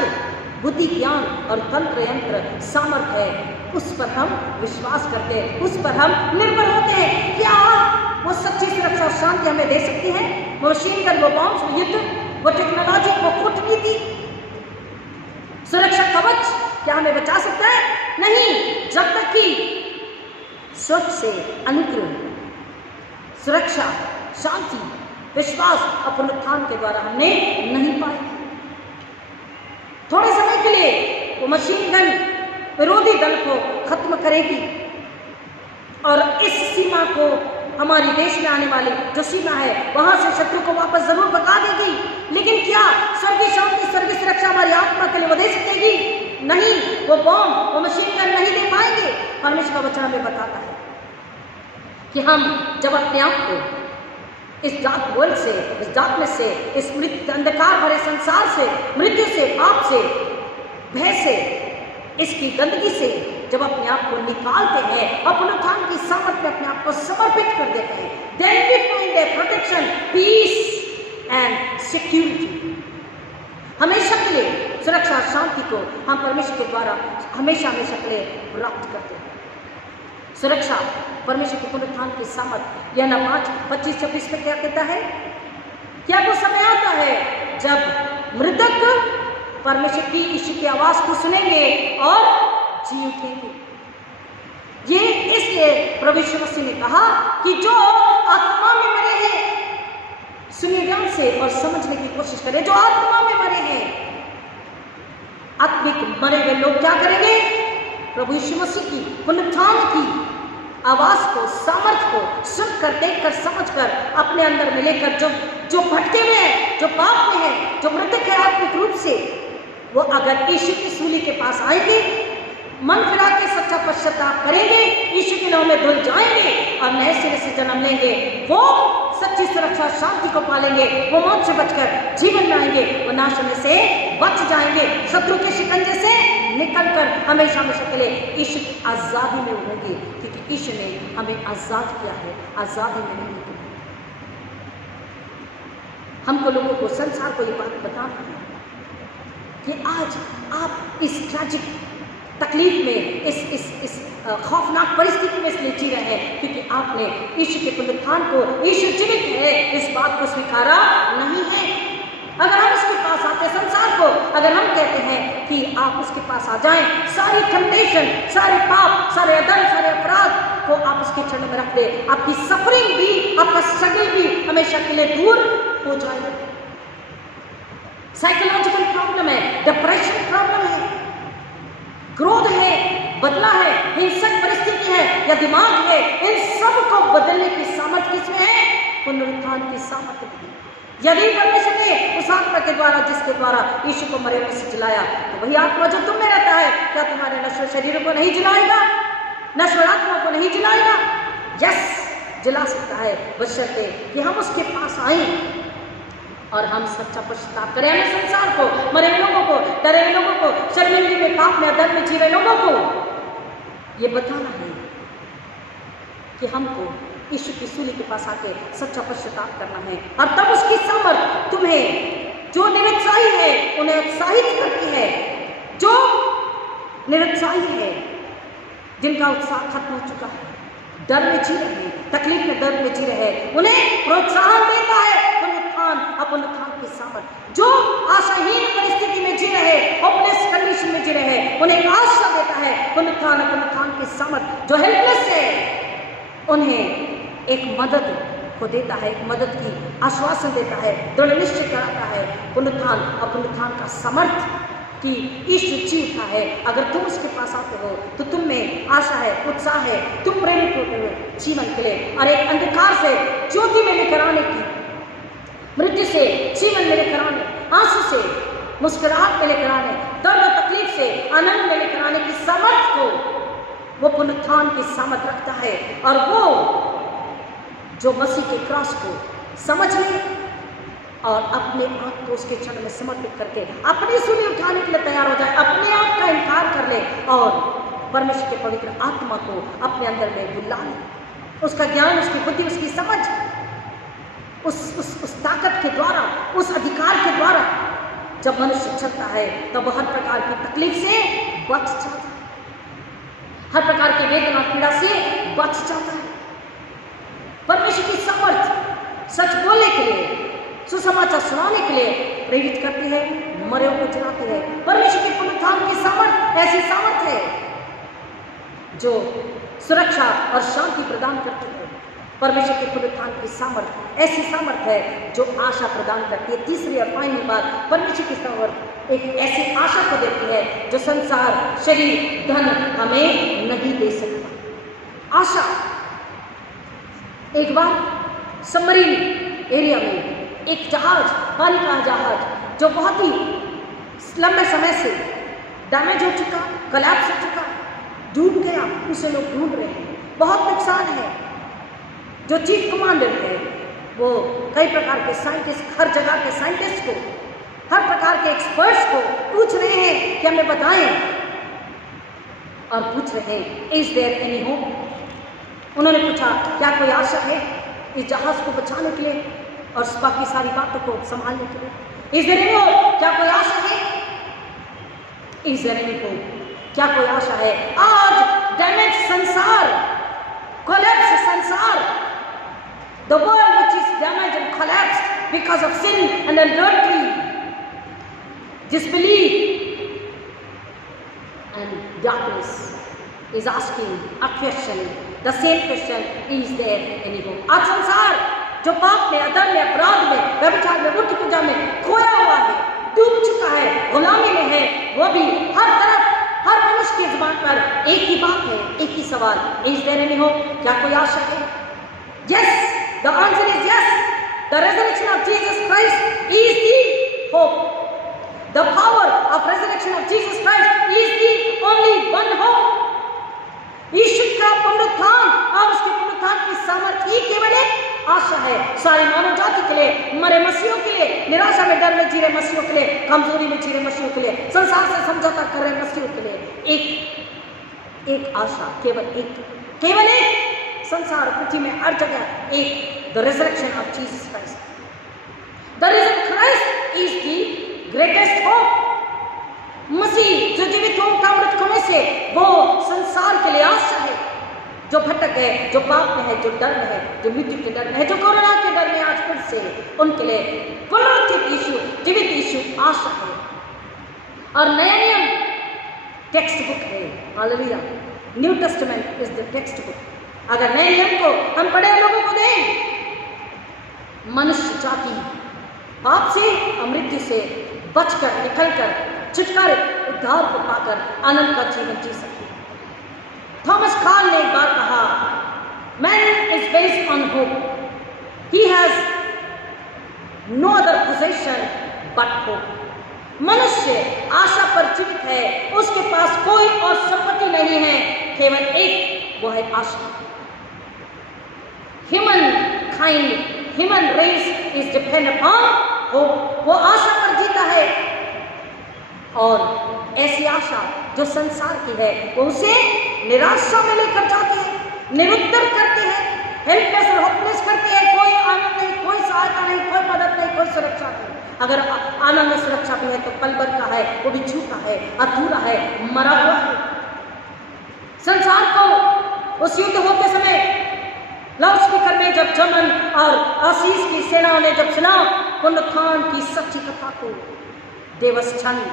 बुद्धि, ज्ञान और तंत्र यंत्र सामर्थ है, उस पर हम विश्वास करते हैं, उस पर हम निर्भर होते हैं। क्या वो सच्ची सुरक्षा और शांति हमें दे सकती है? वो मशीन गन, वो बॉम्ब्स, वो युद्ध, वो टेक्नोलॉजी, वो कूटनीति, सुरक्षा कवच क्या हमें बचा सकता है? नहीं, जब तक कि स्वर्ग से अनुग्रह, सुरक्षा, शांति, विश्वास और पुनरुत्थान के द्वारा हमने नहीं पाए। थोड़े समय के लिए वो मशीन गन विरोधी दल को खत्म करेगी और इस सीमा को, हमारी देश में आने वाली जो सीमा है, वहां से शत्रु को वापस जरूर भगा देगी। लेकिन क्या स्वर्गीय शांति, स्वर्गीय सुरक्षा हमारी आत्मा के लिए वो दे सकेगी? नहीं, वो बॉम्ब, वो मशीन गन नहीं दे पाएंगे। परमेश्वर का वचन हमें बताता है कि हम जब अपने आप को इस डार्क वर्ल्ड से, इस डार्कनेस से, इस अंधकार भरे संसार से, मृत्यु से, पाप से, भय से, इसकी गंदगी से जब अपने आप को निकालते हैं और पुनरुत्थान की सामर्थ में अपने आप को समर्पित कर देते हैं, then we find a protection, peace and security। हमेशा के लिए सुरक्षा, शांति को हम परमेश्वर के द्वारा हमेशा हमेशा के लिए प्राप्त करते हैं। सुरक्षा, परमेश्वर के पुनरुत्थान की सामर्थ, यह 5:25-26 में क्या कहता है? क्या वो समय आता है जब मृतक परमेश्वर की, यीशु की आवाज को सुनेंगे और जी उठेंगे। ये इसलिए प्रभु यीशु मसीह ने कहा कि जो आत्मा में मरे हैं, सुनिए ध्यान से और समझने की कोशिश करें, जो आत्मा में मरे हैं, आत्मिक मरे हुए लोग क्या करेंगे? प्रभु यीशु मसीह की पुनरुत्थान की आवाज को, सामर्थ को सुनकर, देखकर, समझकर, अपने अंदर में लेकर, जो भटके हुए हैं, जो पाप में है, जो मृतक है आत्मिक रूप से, वो अगर यीशु की सूली के पास आएंगे, मन फिरा के सच्चा पश्चाताप करेंगे, यीशु के नाम में धुल जाएंगे और नए सिरे से जन्म लेंगे, वो सच्ची सुरक्षा, शांति को पालेंगे, वो मौत से बचकर जीवन में आएंगे, वो नाश होने से बच जाएंगे, शत्रु के शिकंजे से निकलकर हमेशा हमेशा के लिए यीशु की आजादी में होंगे, क्योंकि यीशु ने हमें आजाद किया है, आजादी में नहीं। हमको लोगों को, संसार को ये बात बताना है कि आज आप इस ट्रैजिक तकलीफ में, इस खौफनाक परिस्थिति में इसलिए जी रहे हैं क्योंकि आपने यीशु के पुनरुत्थान को, यीशु जीवित है, इस बात को स्वीकारा नहीं है। अगर हम उसके पास आते, संसार को अगर हम कहते हैं कि आप उसके पास आ जाएं, सारी टेम्पटेशन, सारे पाप, सारे अधर्म, सारे अपराध को आप उसके चरणों में रख दे, आपकी सफरिंग भी, आपका स्ट्रगल भी हमेशा के लिए दूर हो जाएगा। साइकोलॉजिकल प्रॉब्लम है, डिप्रेशन प्रॉब्लम है, क्रोध है, बदला है, हिंसक परिस्थिति है या दिमाग है, इन सब को बदलने की सामर्थ्य किसमें है? पुनरुत्थान की सामर्थ्य में। यदि परमेश्वर ने उस आत्मा के द्वारा, जिसके द्वारा यीशु को मरे हुए से जिलाया, तो वही आत्मा जो तुम में रहता है, क्या तुम्हारे नश्वर शरीरों को नहीं जिलाएगा? नश्वर आत्मा को नहीं जिलाएगा? यस, जिला सकता है, बशर्ते कि हम उसके पास आए और हम सच्चा पश्चाताप करें। हमें संसार को, मरे लोगों को, डरे लोगों को, शर्मिंदगी में, पाप में, अधर्म में जी रहे लोगों को ये बताना है कि हमको यीशु की सूली के पास आके सच्चा पश्चाताप करना है, और तब उसकी सामर्थ तुम्हें, जो निरुत्साही है उन्हें उत्साहित करती है, जो निरुत्साही है, जिनका उत्साह खत्म हो चुका है, डर में जी रहे हैं, तकलीफ में, दर्द में जी रहे हैं, उन्हें प्रोत्साहन देता है पुनरुत्थान की सामर्थ। जो आशाहीन परिस्थिति में जी रहे, होपलेस कंडीशन में जी रहे, उन्हें आशा देता है पुनरुत्थान की सामर्थ, जो हेल्पलेस है उन्हें एक मदद को देता है, एक मदद की आश्वासन देता है, दृढ़ निश्चय कराता है। पुनरुत्थान और पुनरुत्थान का समर्थ कि यीशु जी उठा है। अगर तुम उसके पास आते हो तो तुम में आशा है, उत्साह है, तुम प्रेरित होते हो जीवन के लिए और एक अंधकार से ज्योति में लेकर आने की, मृत्यु से जीवन में लेकर आने, आंसू से मुस्कुराहट में लेकर आने, दर्द और तकलीफ से आनंद में लेकर आने की सामर्थ को वो पुनरुत्थान की सामर्थ रखता है। और वो जो मसीह के क्रॉस को समझ ले और अपने आप को उसके क्षण में समर्पित करके अपनी सूली उठाने के लिए तैयार हो जाए, अपने आप का इनकार कर ले और परमेश्वर के पवित्र आत्मा को अपने अंदर में बुला ले, उसका ज्ञान, उसकी बुद्धि, उसकी समझ, उस ताकत के द्वारा, उस अधिकार के द्वारा जब मनुष्य चलता है तब हर प्रकार की तकलीफ से बच जाता है, हर प्रकार की वेदना पीड़ा से बच जाता है। परमेश्वर की समर्थ सच बोलने के लिए, सुसमाचार सुनाने के लिए प्रेरित करती है, मरे को जगाती है। परमेश्वर के पुनरुत्थान की सामर्थ ऐसी सामर्थ है जो सुरक्षा और शांति प्रदान करती है। परमेश्वर के पुनरुत्थान की सामर्थ ऐसी सामर्थ है जो आशा प्रदान करती है। तीसरी और फाइनल बात, परमेश्वर की सामर्थ एक ऐसी आशा को देती है जो संसार, शरीर, धन हमें नहीं दे सकता। आशा, एक बार सबमरीन एरिया में एक जहाज, पानी का जहाज जो बहुत ही लंबे समय से डैमेज हो चुका, कोलैप्स हो चुका, डूब गया, उसे लोग ढूंढ रहे हैं, बहुत नुकसान है। जो चीफ कमांडर है वो कई प्रकार के साइंटिस्ट, हर जगह के साइंटिस्ट को, हर प्रकार के एक्सपर्ट्स को पूछ रहे हैं कि हमें बताएं, और पूछ रहे हैं इज देयर एनी होप। उन्होंने पूछा क्या कोई आशा है इस जहाज को बचाने के लिए और बाकी सारी बातों को संभालने के लिए। इज देयर एनी होप, क्या कोई आशा है? इज देयर एनी होप, क्या कोई आशा है? आज डैमेज संसार, कोलैप्स संसार, the world which is damaged and collapsed because of sin and adultery, disbelief and darkness, is asking a question, the same question, is there any hope? आज संसार जो पाप में, अधर्म में, अपराध में, व्यभिचार में, मूर्ति पूजा में खोया हुआ है, डूब चुका है, गुलामी में है, वो भी हर तरफ, हर मनुष्य की जुबान पर एक ही बात है, एक ही सवाल, इज देयर एनी होप, क्या कोई आशा है? Yes, the answer is yes. The resurrection of Jesus Christ is the hope. The power of resurrection of Jesus Christ is the only one hope. यीशु का पुनरुत्थान और उसके पुनरुत्थान की सामर्थ्य ही केवल एक आशा है सारी मानव जाति के लिए, मरे मसीहों के लिए, निराशा में, डर में जी रहे मसीहों के लिए, कमजोरी में जी रहे मसीहों के लिए, संसार से समझौता कर रहे मसीहों के लिए एक आशा, केवल एक संसार पृथ्वी में हर जगह एक, the resurrection of Jesus Christ. The reason Christ is the greatest hope. मसीह जो जीवित हो उठा मृतकों में से, वो संसार के लिए आशा है। जो भटक है, जो पाप में है, जो डर में है, जो मृत्यु के डर में है, जो कोरोना के डर में आज फिर से, उनके लिए पुनरुत्थित यीशु, जीवित यीशु आशा है। और नया नियम टेक्स्ट बुक है, hallelujah. New testament is the text book. अगर नए नियम को हम बड़े लोगों को दें, मनुष्य जाति पाप से और मृत्यु से बचकर, निकलकर, छुटकारे, उद्धार को पाकर आनंद का जीवन जी सकती है। थॉमस कॉल ने एक बार कहा, man is based on hope, he has no other position but hope. मनुष्य आशा पर जीवित है, उसके पास कोई और संपत्ति नहीं है, केवल एक, वो है आशा। Human race is depend upon hope. वो आशा पर जीता है, और ऐसी आशा जो संसार की है वो उसे निराशा में लेकर जाती है, निरुत्तर करती है, हेल्पलेस और होपलेस करती है। कोई आनंद नहीं, कोई सहायता नहीं, कोई मदद नहीं, कोई सुरक्षा नहीं। अगर आनंद और सुरक्षा भी है तो पल भर का है, वो भी झूठा है, अधूरा है, मरा हुआ है। संसार को उस युद्ध होते समय लाउड स्पीकर में जब जमन और आशीष की सेनाओं ने जब सुना पुनरुत्थान की सच्ची कथा को, देवस छंद,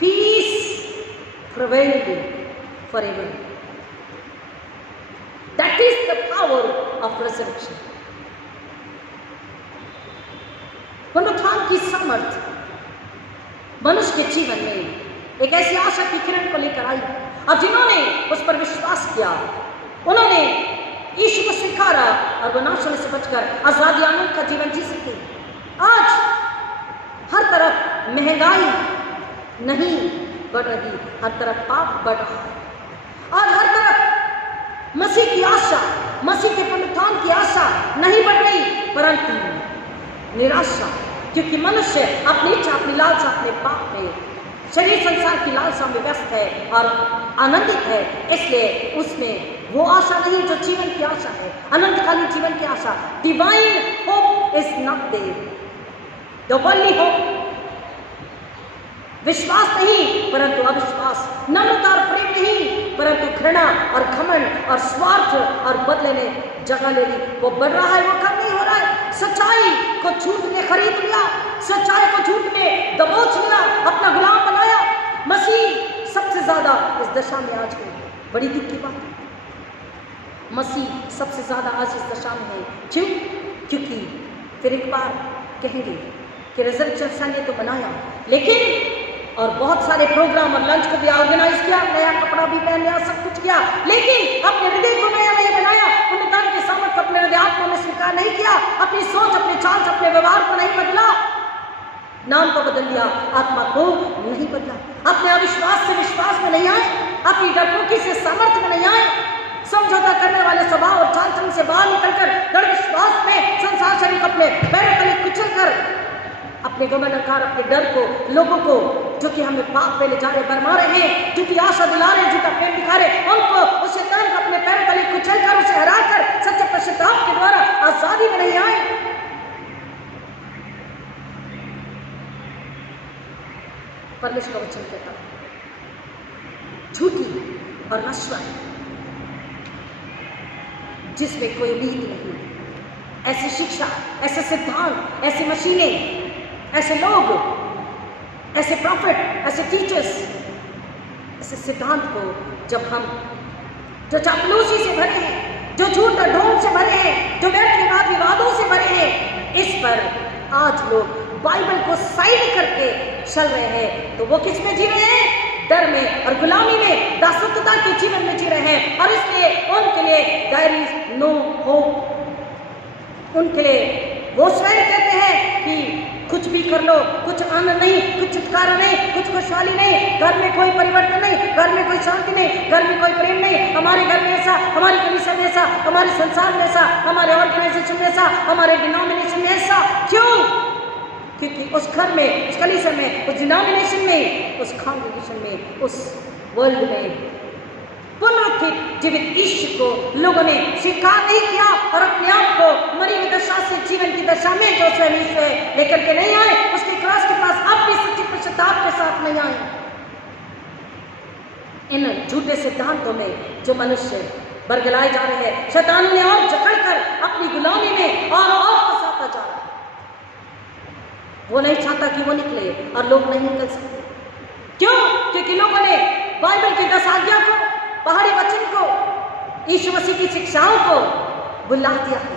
piece prevailing forever. That is the power of resurrection. पुनरुत्थान की सामर्थ मनुष्य के जीवन में एक ऐसी आशा की किरण को लेकर आई, और जिन्होंने उस पर विश्वास किया उन्होंने यीशु को स्वीकारा और वो नाश होने से बचकर आजादी आनंद का जीवन जी सके। आज हर तरफ महंगाई नहीं बढ़ रही, हर तरफ पाप बढ़ रहा है। आज हर तरफ मसीह की आशा, मसीह के पुनरुत्थान की आशा नहीं बढ़ रही, परंतु निराशा, क्योंकि मनुष्य अपनी इच्छा, अपनी लालसा, अपने पाप में, शरीर संसार की लालसा में व्यस्त है और आनंदित है। इसलिए उसमें वो आशा नहीं जो जीवन की आशा है, अनंतकालीन जीवन की आशा। Divine hope is not there, the worldly hope. विश्वास नहीं परंतु अविश्वास, नम्रता और प्रेम नहीं परंतु घृणा और घमंड और स्वार्थ और बदले ने जगह ले ली। वो बढ़ रहा है, वो कम नहीं हो रहा है। सच्चाई को झूठ ने खरीद लिया, सच्चाई को झूठ ने दबोच लिया, अपना गुलाम बनाया। मसीह सबसे ज्यादा इस दशा में आज है। बड़ी दुख की बात है, मसीह सबसे ज्यादा आज इस दशा में है। क्यों? क्योंकि फिर एक बार कहेंगे कि रिजर्वेशन संडे तो बनाया, लेकिन और बहुत सारे प्रोग्राम और लंच को भी ऑर्गेनाइज किया, नया कपड़ा भी पहन लिया, सब कुछ किया, लेकिन अपने हृदय को नया नहीं बनाया, पुनरुत्थान के सामर्थ्य अपने हृदय आत्मा में स्वीकार नहीं किया, अपनी सोच, अपने चाल, अपने व्यवहार को नहीं बदला, नाम को बदल दिया, आत्मा को नहीं बदला, अपने अविश्वास से विश्वास में नहीं आए, अपनी डरपोकी से सामर्थ्य में नहीं आए, समझौता करने वाले स्वभाव और चाल चलन से बाहर निकलकर दृढ़ विश्वास में संसार शरीर को अपने पैरों तले कुचल कर अपने घमंड, अपने डर को, लोगों को जो कि हमें पाप में ले जा रहे, बरमा रहे हैं, झूठी आशा दिला रहे, झूठा प्रेम दिखा रहे, उनको, उस शैतान को अपने पैरों तले कुचल कर, उसे हरा कर सच्चे पश्चाताप के द्वारा आजादी में नहीं आए। परमेश्वर का वचन कहता है झूठी और नश्वर जिसमें कोई उम्मीद नहीं, ऐसी शिक्षा, ऐसे सिद्धांत, ऐसी मशीनें, ऐसे लोग, ऐसे प्रॉफिट, ऐसे टीचर्स, ऐसे सिद्धांत को जब हम, जो चापलूसी से भरे हैं, जो झूठ और ढोंग से भरे हैं, जो व्यर्थ वाद विवादों से भरे हैं, इस पर आज लोग बाइबल को साइड करके चल रहे हैं, तो वो किस में जी रहे हैं? डर में और गुलामी में, दासत्वता के जीवन में जी रहे हैं। और इसलिए उनके लिए देयर इज नो होप। उनके लिए वो स्वयं कहते हैं कि कुछ भी कर लो, कुछ आनंद नहीं, कुछ छुटकारा नहीं, कुछ खुशहाली नहीं, घर में कोई परिवर्तन नहीं, घर में कोई शांति नहीं, घर में कोई प्रेम नहीं, हमारे घर में ऐसा, हमारी कलीसिया में ऐसा, हमारे संसार में ऐसा, हमारे ऑर्गेनाइजेशन में ऐसा, हमारे डिनोमिनेशन में ऐसा। क्यों? क्योंकि उस घर में, उस कलीसिया में, उस डिनोमिनेशन में, उस कांग्रेगेशन में, उस वर्ल्ड में पुनरुत्थित जीवित ईश्वर को लोगों ने स्वीकार नहीं किया और अपने आप को मरी हुई दशा से जीवन की दशा में जो स्वयं ईश्वर लेकर के नहीं आए, उसके क्रॉस के पास अपनी सच्ची पश्चाताप के साथ नहीं आए। इन झूठे सिद्धांतों में जो मनुष्य बरगलाए जा रहे हैं, शैतान ने और जकड़कर अपनी गुलामी में और फंसाता जा रहा है। वो नहीं चाहता कि वो निकले और लोग नहीं निकल सकते। क्यों? क्योंकि लोगों ने बाइबल की 10 आज्ञा को, पहाड़ी वचन को, यीशु मसीह की शिक्षाओं को भुला दिया है,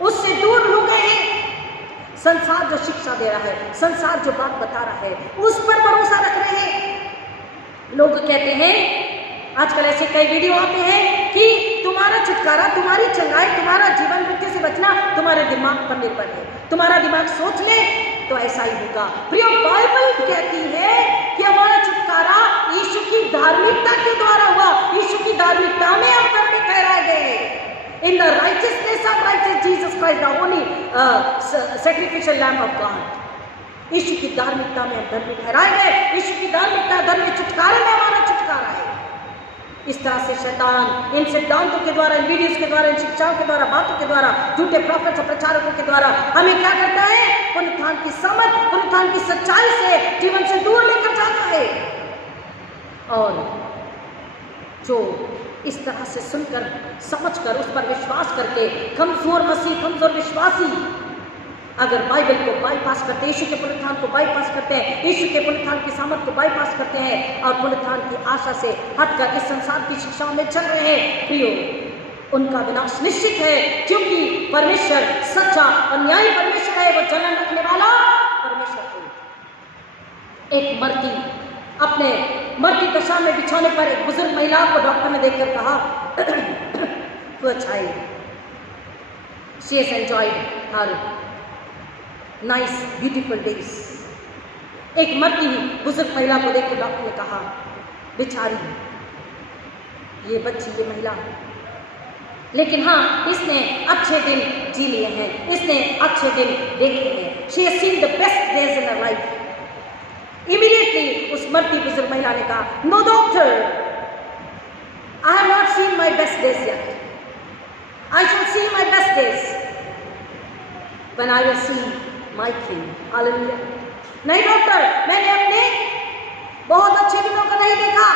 उससे दूर हो गए हैं। संसार जो शिक्षा दे रहा है, संसार जो बात बता रहा है, उस पर भरोसा रख रहे हैं। लोग कहते हैं, आजकल ऐसे कई वीडियो आते हैं कि तुम्हारा छुटकारा, तुम्हारी चंगाई, तुम्हारा जीवन मृत्यु से बचना तुम्हारे दिमाग पर निर्भर है। तुम्हारा दिमाग सोच ले तो ऐसा ही होगा। प्रिय, बाइबल कहती है कि हमारा छुटकारा यीशु की धार्मिकता के द्वारा हुआ। यीशु की धार्मिकता में हम करके ठहराए गए। In the righteousness of righteous Jesus Christ, the holy sacrificial lamb of God. यीशु की धार्मिकता में हम धर्मी ठहराए गए। यीशु की धार्मिकता, धर्मी छुटकारे में हमारा छुटकारा है। इस तरह से शैतान इन सिद्धांतों के द्वारा, इन वीडियोस के द्वारा, इन शिक्षाओं के द्वारा, बातों के द्वारा, झूठे प्रॉफिट्स और प्रचारकों के द्वारा हमें क्या करता है? पुनरुत्थान की समझ, पुनरुत्थान की सच्चाई से जीवन से दूर लेकर जाता है। और जो इस तरह से सुनकर, समझकर, उस पर विश्वास करके कमजोर मसीह, कमजोर विश्वासी अगर बाइबल को बाईपास करते हैं, यीशु के पुनरुत्थान को बाईपास करते हैं, यीशु के पुनरुत्थान की सामर्थ को बाईपास करते हैं और पुनरुत्थान की आशा से हटकर इस संसार की शिक्षाओं में चल रहे हैं, प्रियो, उनका विनाश निश्चित है। क्योंकि परमेश्वर सच्चा और न्यायी परमेश्वर है, वो जलन रखने वाला परमेश्वर है। एक मरती अपने मरती दशा में बिछौने पर एक बुजुर्ग महिला को डॉक्टर ने देखकर कहा, तो अच्छा है, she has enjoyed her nice beautiful days। एक मरती हुई बुजुर्ग महिला को देखकर डॉक्टर ने कहा, बेचारी ये बच्ची, ये महिला, लेकिन हाँ, इसने अच्छे दिन जी लिए हैं, इसने अच्छे दिन देखे हैं। She has seen the best days in her life। Immediately उस मरती बुजुर्ग महिला ने कहा, No doctor, I have not seen my best days yet। I shall see my best days when I will see my king। Hallelujah. नहीं doctor, मैंने अपने बहुत अच्छे दिनों को नहीं देखा,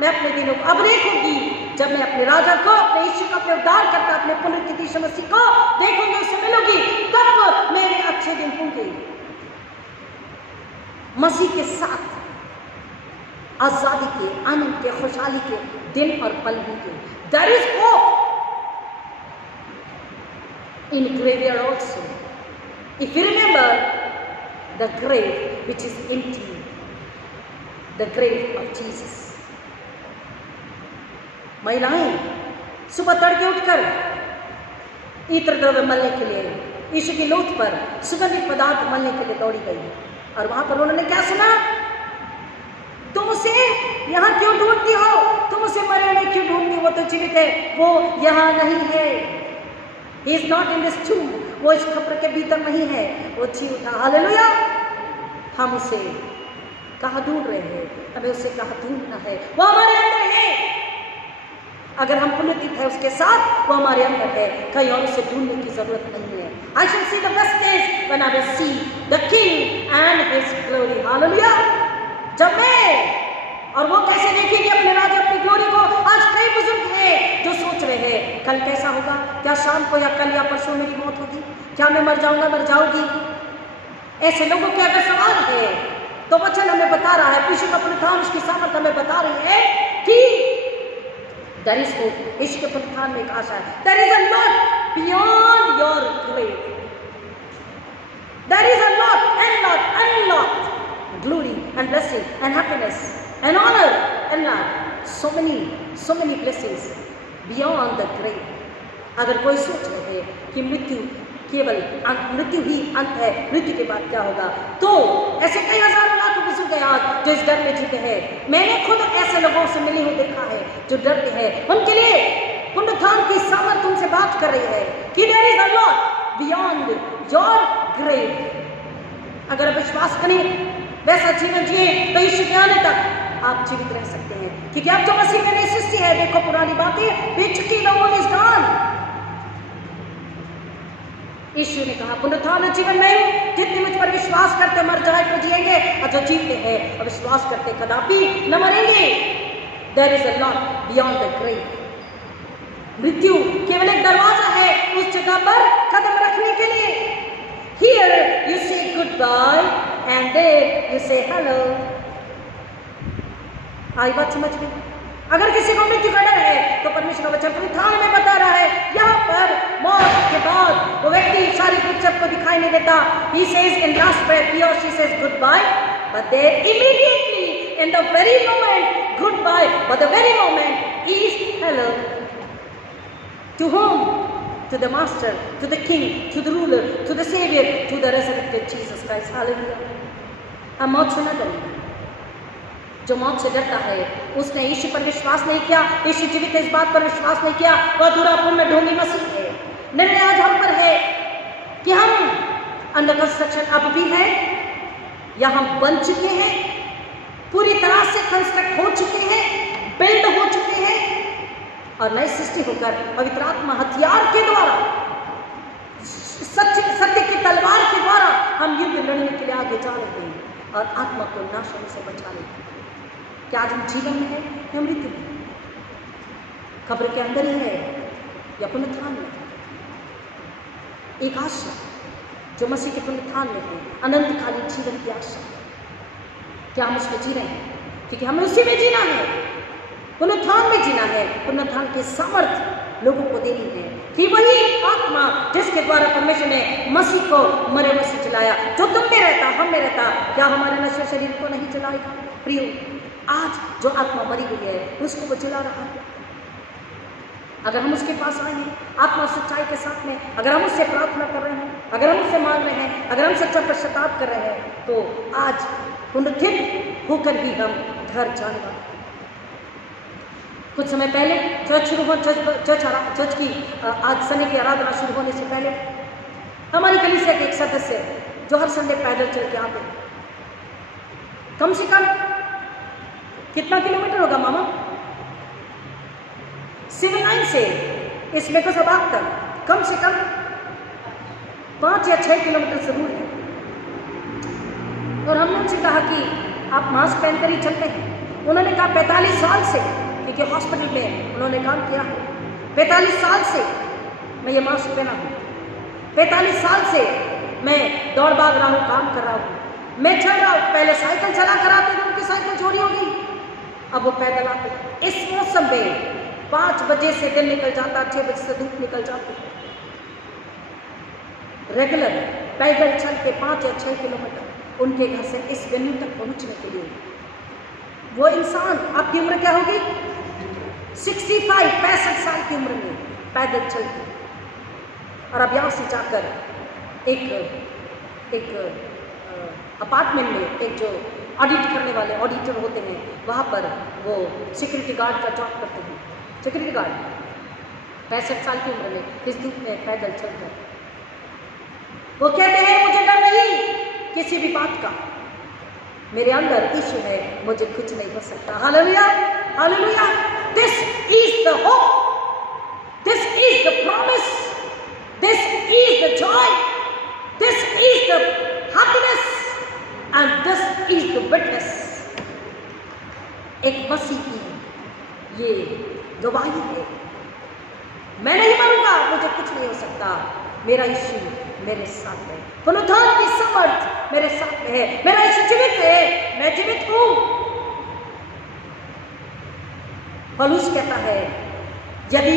मैं अपने दिनों को अब देखूंगी जब मैं अपने राजा को, अपने यीशु को, अपने उद्धार करता, अपने पुनरुत्थित यीशु मसीह को देखूंगी, उससे मिलूंगी, तब मेरे अच्छे दिन होंगे। मसीह के साथ आजादी के, आनंद के, खुशहाली के दिन और पल होंगे। There is hope in graveyard also। If you remember the grave which is empty, the grave of Jesus। महिलाएं सुबह तड़के उठकर इत्र द्रव्य मलने के लिए यीशु की लोथ पर सुगंधित पदार्थ मलने के लिए दौड़ी गई, और वहां पर उन्होंने क्या सुना? तुम उसे यहाँ क्यों ढूंढती हो? तुम उसे मरे हुए क्यों ढूंढती हो? वो तो जीवित है, वो यहाँ नहीं है। He is not in this tomb। वो इस कब्र के भीतर नहीं है, वो जी उठा। हालेलुया। हम उसे कहाँ ढूंढ रहे हैं? हमें उसे कहाँ ढूंढना है? वो हमारे अंदर है। अगर हम पुनरुत्थित है उसके साथ, वो हमारे अंदर है, कहीं और उसे ढूंढने की जरूरत नहीं है। I shall see the best days when I will see the King and His glory। Hallelujah. जब मैं, और वो कैसे देखेंगे अपने राजा, अपनी ग्लोरी को? आज कई बुजुर्ग हैं जो सोच रहे हैं कल कैसा होगा, क्या शाम को या कल या परसों मेरी मौत होगी, क्या मैं मर जाऊंगा, मर जाऊंगी। ऐसे लोगों के अगर सवाल है तो वचन हमें बता रहा है, यीशु का पुनरुत्थान, उसकी सामर्थ हमें बता रही है कि there is hope। यीशु के पुनरुत्थान में एक आशा है। There is a lot beyond your grave। There is a lot unlocked glory and blessing and happiness and honor and love। So many blessings beyond the grave। अगर कोई सोच रहे हैं कि मृत्यु केवल मृत्यु ही अंत है, मृत्यु के बाद क्या होगा, तो ऐसे कई हजारों लाखों बुजुर्ग हैं आज जो इस डर में जीते हैं। मैंने खुद ऐसे लोगों से मिली हूँ, देखा है, जो डरते हैं। उनके लिए पुनरुत्थान की सामर्थ उनसे बात कर रही है कि there is a lot beyond your grave. अगर विश्वास करें, वैसा जीवन जिए, तो यीशु के आने तक आप जीवित रह सकते हैं, क्योंकि आप जो मसीह में नई सृष्टि है। देखो पुरानी बातें बीत चुकी, द ओल्ड इज गॉन। यीशु ने कहा, पुनरुत्थान और जीवन में हूं, जितने मुझ पर विश्वास करते मर जाए तो जिएंगे, और जो जीते हैं और विश्वास करते कदापि न मरेंगे। There is a lot beyond the grave. मृत्यु केवल एक दरवाजा है उस जगह पर कदम रखने के लिए। Here you say goodbye and there you say hello. आई बात समझ में? अगर किसी को मृत्यु का डर है तो परमेश्वर का वचन पुनरुत्थान में बता रहा है, यहाँ पर मौत के बाद वो व्यक्ति शारीरिक रूप से आपको दिखाई नहीं देता। He says in last prayer, he or she says goodbye, but there immediately in the very moment goodbye, but the very moment is hello। To whom? To the Master, to the King, to the Ruler, to the Savior, to the resurrected Jesus Christ। Hallelujah। हम मौत से न डरें। जो मौत से डरता है उसने यीशु पर विश्वास नहीं किया, यीशु जीवित है इस बात पर विश्वास नहीं किया, वह अधूरापन में ढोंगी मसीह है। निर्णय आज हम पर है कि हम अंडर कंस्ट्रक्शन अब भी है या हम बन चुके हैं, पूरी तरह से कंस्ट्रक्ट हो चुके हैं, बिल्ड हो चुके हैं, और नई सृष्टि होकर पवित्र आत्मा हथियार के द्वारा, सत्य की तलवार के द्वारा हम युद्ध लड़ने के लिए आगे जा रहे हैं और आत्मा को नाश होने से बचा लेते हैं। क्या आज हम जीवन में है या मृत्यु में? कब्र के अंदर ही है या पुनरुत्थान में? एक आशा जो मसीह के पुनरुत्थान में है, अनंतकालीन जीवन की आशा। क्या हम उसमें जी रहे हैं? क्योंकि हमें उसी में जीना है, पुनरुत्थान में जीना है। पुनरुत्थान के सामर्थ्य लोगों को देनी है कि वही आत्मा जिसके द्वारा परमेश्वर ने मसीह को मरे हुए से जलाया, जो तुम में रहता, हम में रहता, क्या हमारे नश्वर शरीर को नहीं जलाएगा? प्रियो, आज जो आत्मा मरी हुई है उसको वो जला रहा है। अगर हम उसके पास आए हैं आत्मा सच्चाई के साथ में, अगर हम उससे प्रार्थना कर रहे हैं, अगर हम उससे मांग रहे हैं, अगर हम सच्चा पश्चाताप कर रहे हैं, तो आज पुनरुत्थित होकर भी हम घर जाने वाले। कुछ समय पहले चर्च शुरू हो, चर्च की आज संडे की आराधना शुरू होने से पहले हमारी कलीसिया के एक सदस्य जो हर संडे पैदल चल के आते, कम से कम कितना किलोमीटर होगा मामा? सिविल लाइन से इस मेकोसबाग तक कम से कम 5 या 6 किलोमीटर से दूर है। और हमने उनसे कहा कि आप मास्क पहनकर ही चलते हैं। उन्होंने कहा 45 साल से, क्योंकि हॉस्पिटल में उन्होंने काम किया है, 45 साल से मैं ये मास्क पहना हूँ, 45 साल से मैं दौड़ भाग रहा हूँ, काम कर रहा हूँ, मैं चल रहा हूँ। पहले साइकिल चला कर आते थे, उनकी साइकिल चोरी हो गई, अब वो पैदल आते। इस मौसम में 5 बजे से दिन निकल जाता, 6 बजे से धूप निकल जाती, रेगुलर पैदल चल के 5 या 6 किलोमीटर उनके घर से इस वेन्यू तक पहुंचने के लिए। वो इंसान, आपकी उम्र क्या होगी? 65 साल की उम्र में पैदल चल के, और अब यहाँ से जाकर एक अपार्टमेंट में, एक जो ऑडिट करने वाले ऑडिटर होते हैं, वहाँ पर वो सिक्योरिटी गार्ड का जॉब करते हैं। सिक्योरिटी गार्ड 65 साल की उम्र में इस धूप में पैदल चलकर, वो कहते हैं मुझे डर नहीं किसी भी बात का, मेरे अंदर यीशु है, मुझे कुछ नहीं हो सकता। Hallelujah, hallelujah. This is the hope, this is the promise, this is the Joy, this is the happiness and this is the witness. एक मसीह की ये गवाही है, मैं नहीं मरूंगा, मुझे कुछ नहीं हो सकता, मेरा यीशु मेरे साथ है, पुनरुत्थान की सामर्थ मेरे साथ में है, मेरा यीशु जीवित है, मैं जीवित हूं। पौलुस कहता है यदि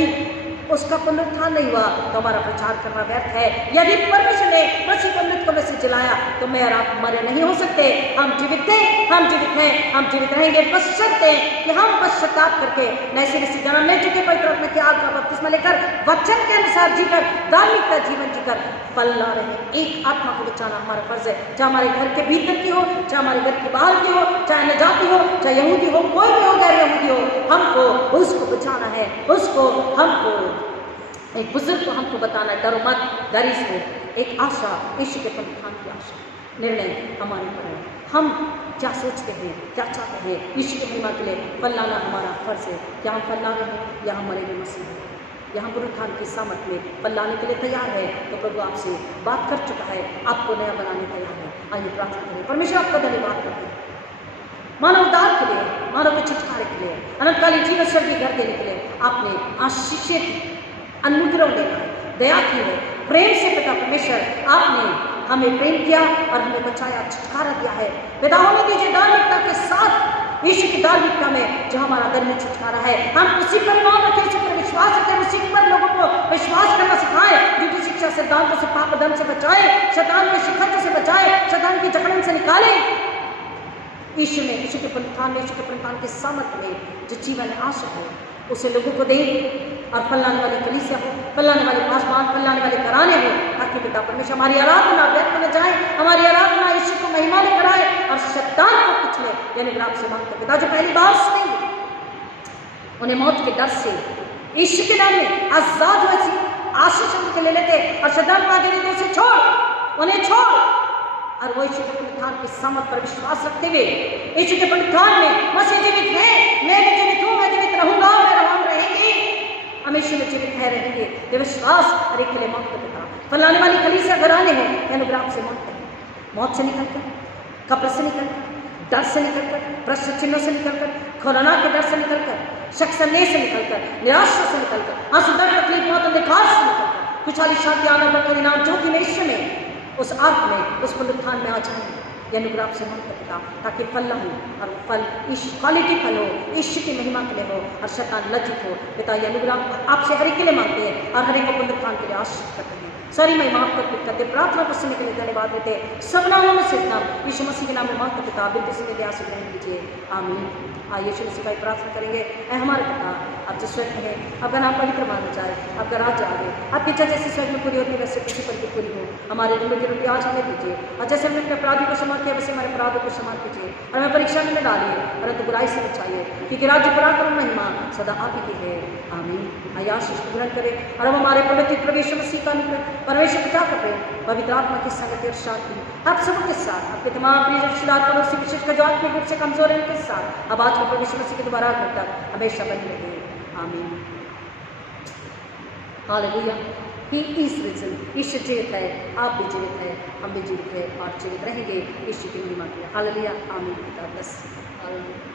उसका पुनरुत्थान नहीं हुआ तो हमारा प्रचार करना व्यर्थ है। यदि परमेश्वर ने मसीह को मृतकों में से जलाया तो मैं और आप मरे नहीं हो सकते। हम जीवित थे, हम जीवित हैं, हम जीवित रहेंगे, बशर्ते कि हम पश्चाताप करके नए सिरे से जन्म ले चुके पवित्र आत्मा के आग का बपतिस्मा लेकर वचन के अनुसार जीकर धार्मिकता जीवन जीकर फल ला रहे। एक आत्मा को बचाना हमारा फर्ज है, चाहे हमारे घर के भीतर की हो, चाहे हमारे घर के बाहर की हो, चाहे अन्य जाति हो, चाहे यहूदी हो, कोई भी हो, गैर यहूदी हो, हमको उसको बचाना है। उसको हमको, एक बुजुर्ग को हमको बताना, डरो मत, डरी से एक आशा, यीशु के पुनरुत्थान की आशा। निर्णय हमारे पर है, हम क्या सोचते हैं, क्या चाहते हैं। यीशु की महिमा के लिए फल लाना हमारा फर्ज है। क्या हम फल ला रहे हैं या हम मरे हुए मसीह हैं? यहाँ पुनरुत्थान की सामर्थ में फल लाने के लिए तैयार है तो प्रभु आपसे बात कर चुका है, आपको नया बनाने तैयार है। आइए प्रार्थना करें। परमेश्वर आपका धन्यवाद करते हैं मानव उद्धार के लिए, मानव के छुटकारे के लिए, अनंतकालीन जीवन स्वर्गीय घर देने के लिए आपने आशीषित अनुग्रह देना है, दया की है, प्रेम से पिता परमेश्वर आपने हमें प्रेम किया और हमें बचाया, छुटकारा दिया है। पिता होने दीजिए धार्मिकता के साथ, यीशु की धार्मिकता में जो हमारा धर्म छुटकारा है, हम उसी पर मान रखें, उसी पर विश्वास रखें, उसी पर लोगों को विश्वास करना सिखाएं, झूठी शिक्षा सिद्धांतों से, पाप धर्म से बचाए, शैतान के शिखंडों से बचाए, शैतान की जकड़न से निकाले। यीशु में, यीशु के पुनरुत्थान में, यीशु के पुनरुत्थान के सामर्थ्य में जो जीवन है, आशा है, उसे लोगों को दें और फल लाने वाली कलीसिया हो, फल लाने वाले पासवान, फल लाने वाले घराने हो, ताकि पिता परमेश्वर हमारी आराधना व्यर्थ न जाए, हमारी आराधना यीशु को महिमा लेकर आए और शैतान को कुचले। यानी आपसे मांगते पिता जो पहली बार सुनेंगे उन्हें मौत के डर से यीशु के नाम में आजाद हो, ऐसी आशीष उनके ले लेते और शैतान को आगे देते, उसे छोड़, उन्हें छोड़, और वो यीशु के पुनरुत्थान की सामर्थ पर विश्वास रखते हुए यीशु के पुनरुत्थान में मसीह जीवित है, मैं भी जीवित हूँ, मैं जीवित रहूंगा, हम रहेंगे, हम यीशु में जीवित है रहेंगे। ये विश्वास हर एक के लिए मांगते पिता, फैलाने वाली कलीसिया घराने हो, मैंने आप से मांगते हैं, मौत से निकलकर, कब्र से निकलकर, डर से निकलकर, प्रश्न चिन्हों से निकलकर, कोरोना के डर से निकलकर, शक संदेह से निकलकर, निराशा से निकलकर, आंसू दर्द तकलीफ मौत अंधकार से निकलकर, खुशहाली शांति आनंद बरकत इनाम ज्योति में यीशु में उस अर्थ में, उस पुनरुत्थान में आ जाएंगे। यह अनुग्रह आपसे मांगते पिता, ताकि फल न हो और फल क्वालिटी फल हो, ईश्वर की महिमा के लिए हो और शैतान लज्जित हो। पिता यह अनुग्रह आपसे हर एक के लिए मांगते हैं और हर एक को पुनरुत्थान के लिए आशीष करते हैं। सारी महिमा आपको अर्पित करते, प्रार्थना को सुनने के लिए धन्यवाद देते। सब नामों में से नाम यीशु मसीह के नाम में मांगते पिता, बिल्कुल से मेरे आशीष ग्रहण कीजिए, आमीन। आइए यीशु मसीह का प्रार्थना करेंगे। ऐ हमारे पिता, आप जो स्वर्ग में है, आपका नाम पवित्र माना जाए, आपका राज्य आए, आपकी इच्छा जैसे स्वर्ग में पूरी होती है वैसे पृथ्वी पर भी पूरी हो। हमारे दिन की रोटी आज हमें दीजिए, और जैसे हमने अपने अपराधी को क्षमा किया वैसे हमारे अपराधों को क्षमा कीजिए, और हमें परीक्षा में न डालिए परंतु बुराई से बचाइए, क्योंकि राज्य पराक्रम महिमा सदा आप ही की है, आमीन। आइए आशीष को ग्रहण करें और हम हमारे पवित्र प्रभु यीशु मसीह का अनुग्रह, परमेश्वर पिता का प्रेम, पवित्र आत्मा की संगति और शांति आप सबके साथ, आपके तमाम प्रिय रिश्तेदार पड़ोसी विशेष कर जो आत्मिक रूप से कमजोर है उनके साथ अब आज के प्रभु यीशु मसीह के दोबारा आगमन तक हमेशा बनी रहे, आमीन। हालेलुया। ही इज रिजन, ईश्वर जीवित है, आप भी जीवित है, हम भी जीवित है और जीवित रहेंगे ईश्वर की महिमा के लिए। हालेलुया, आमीन। पिता 10 हालेलुया।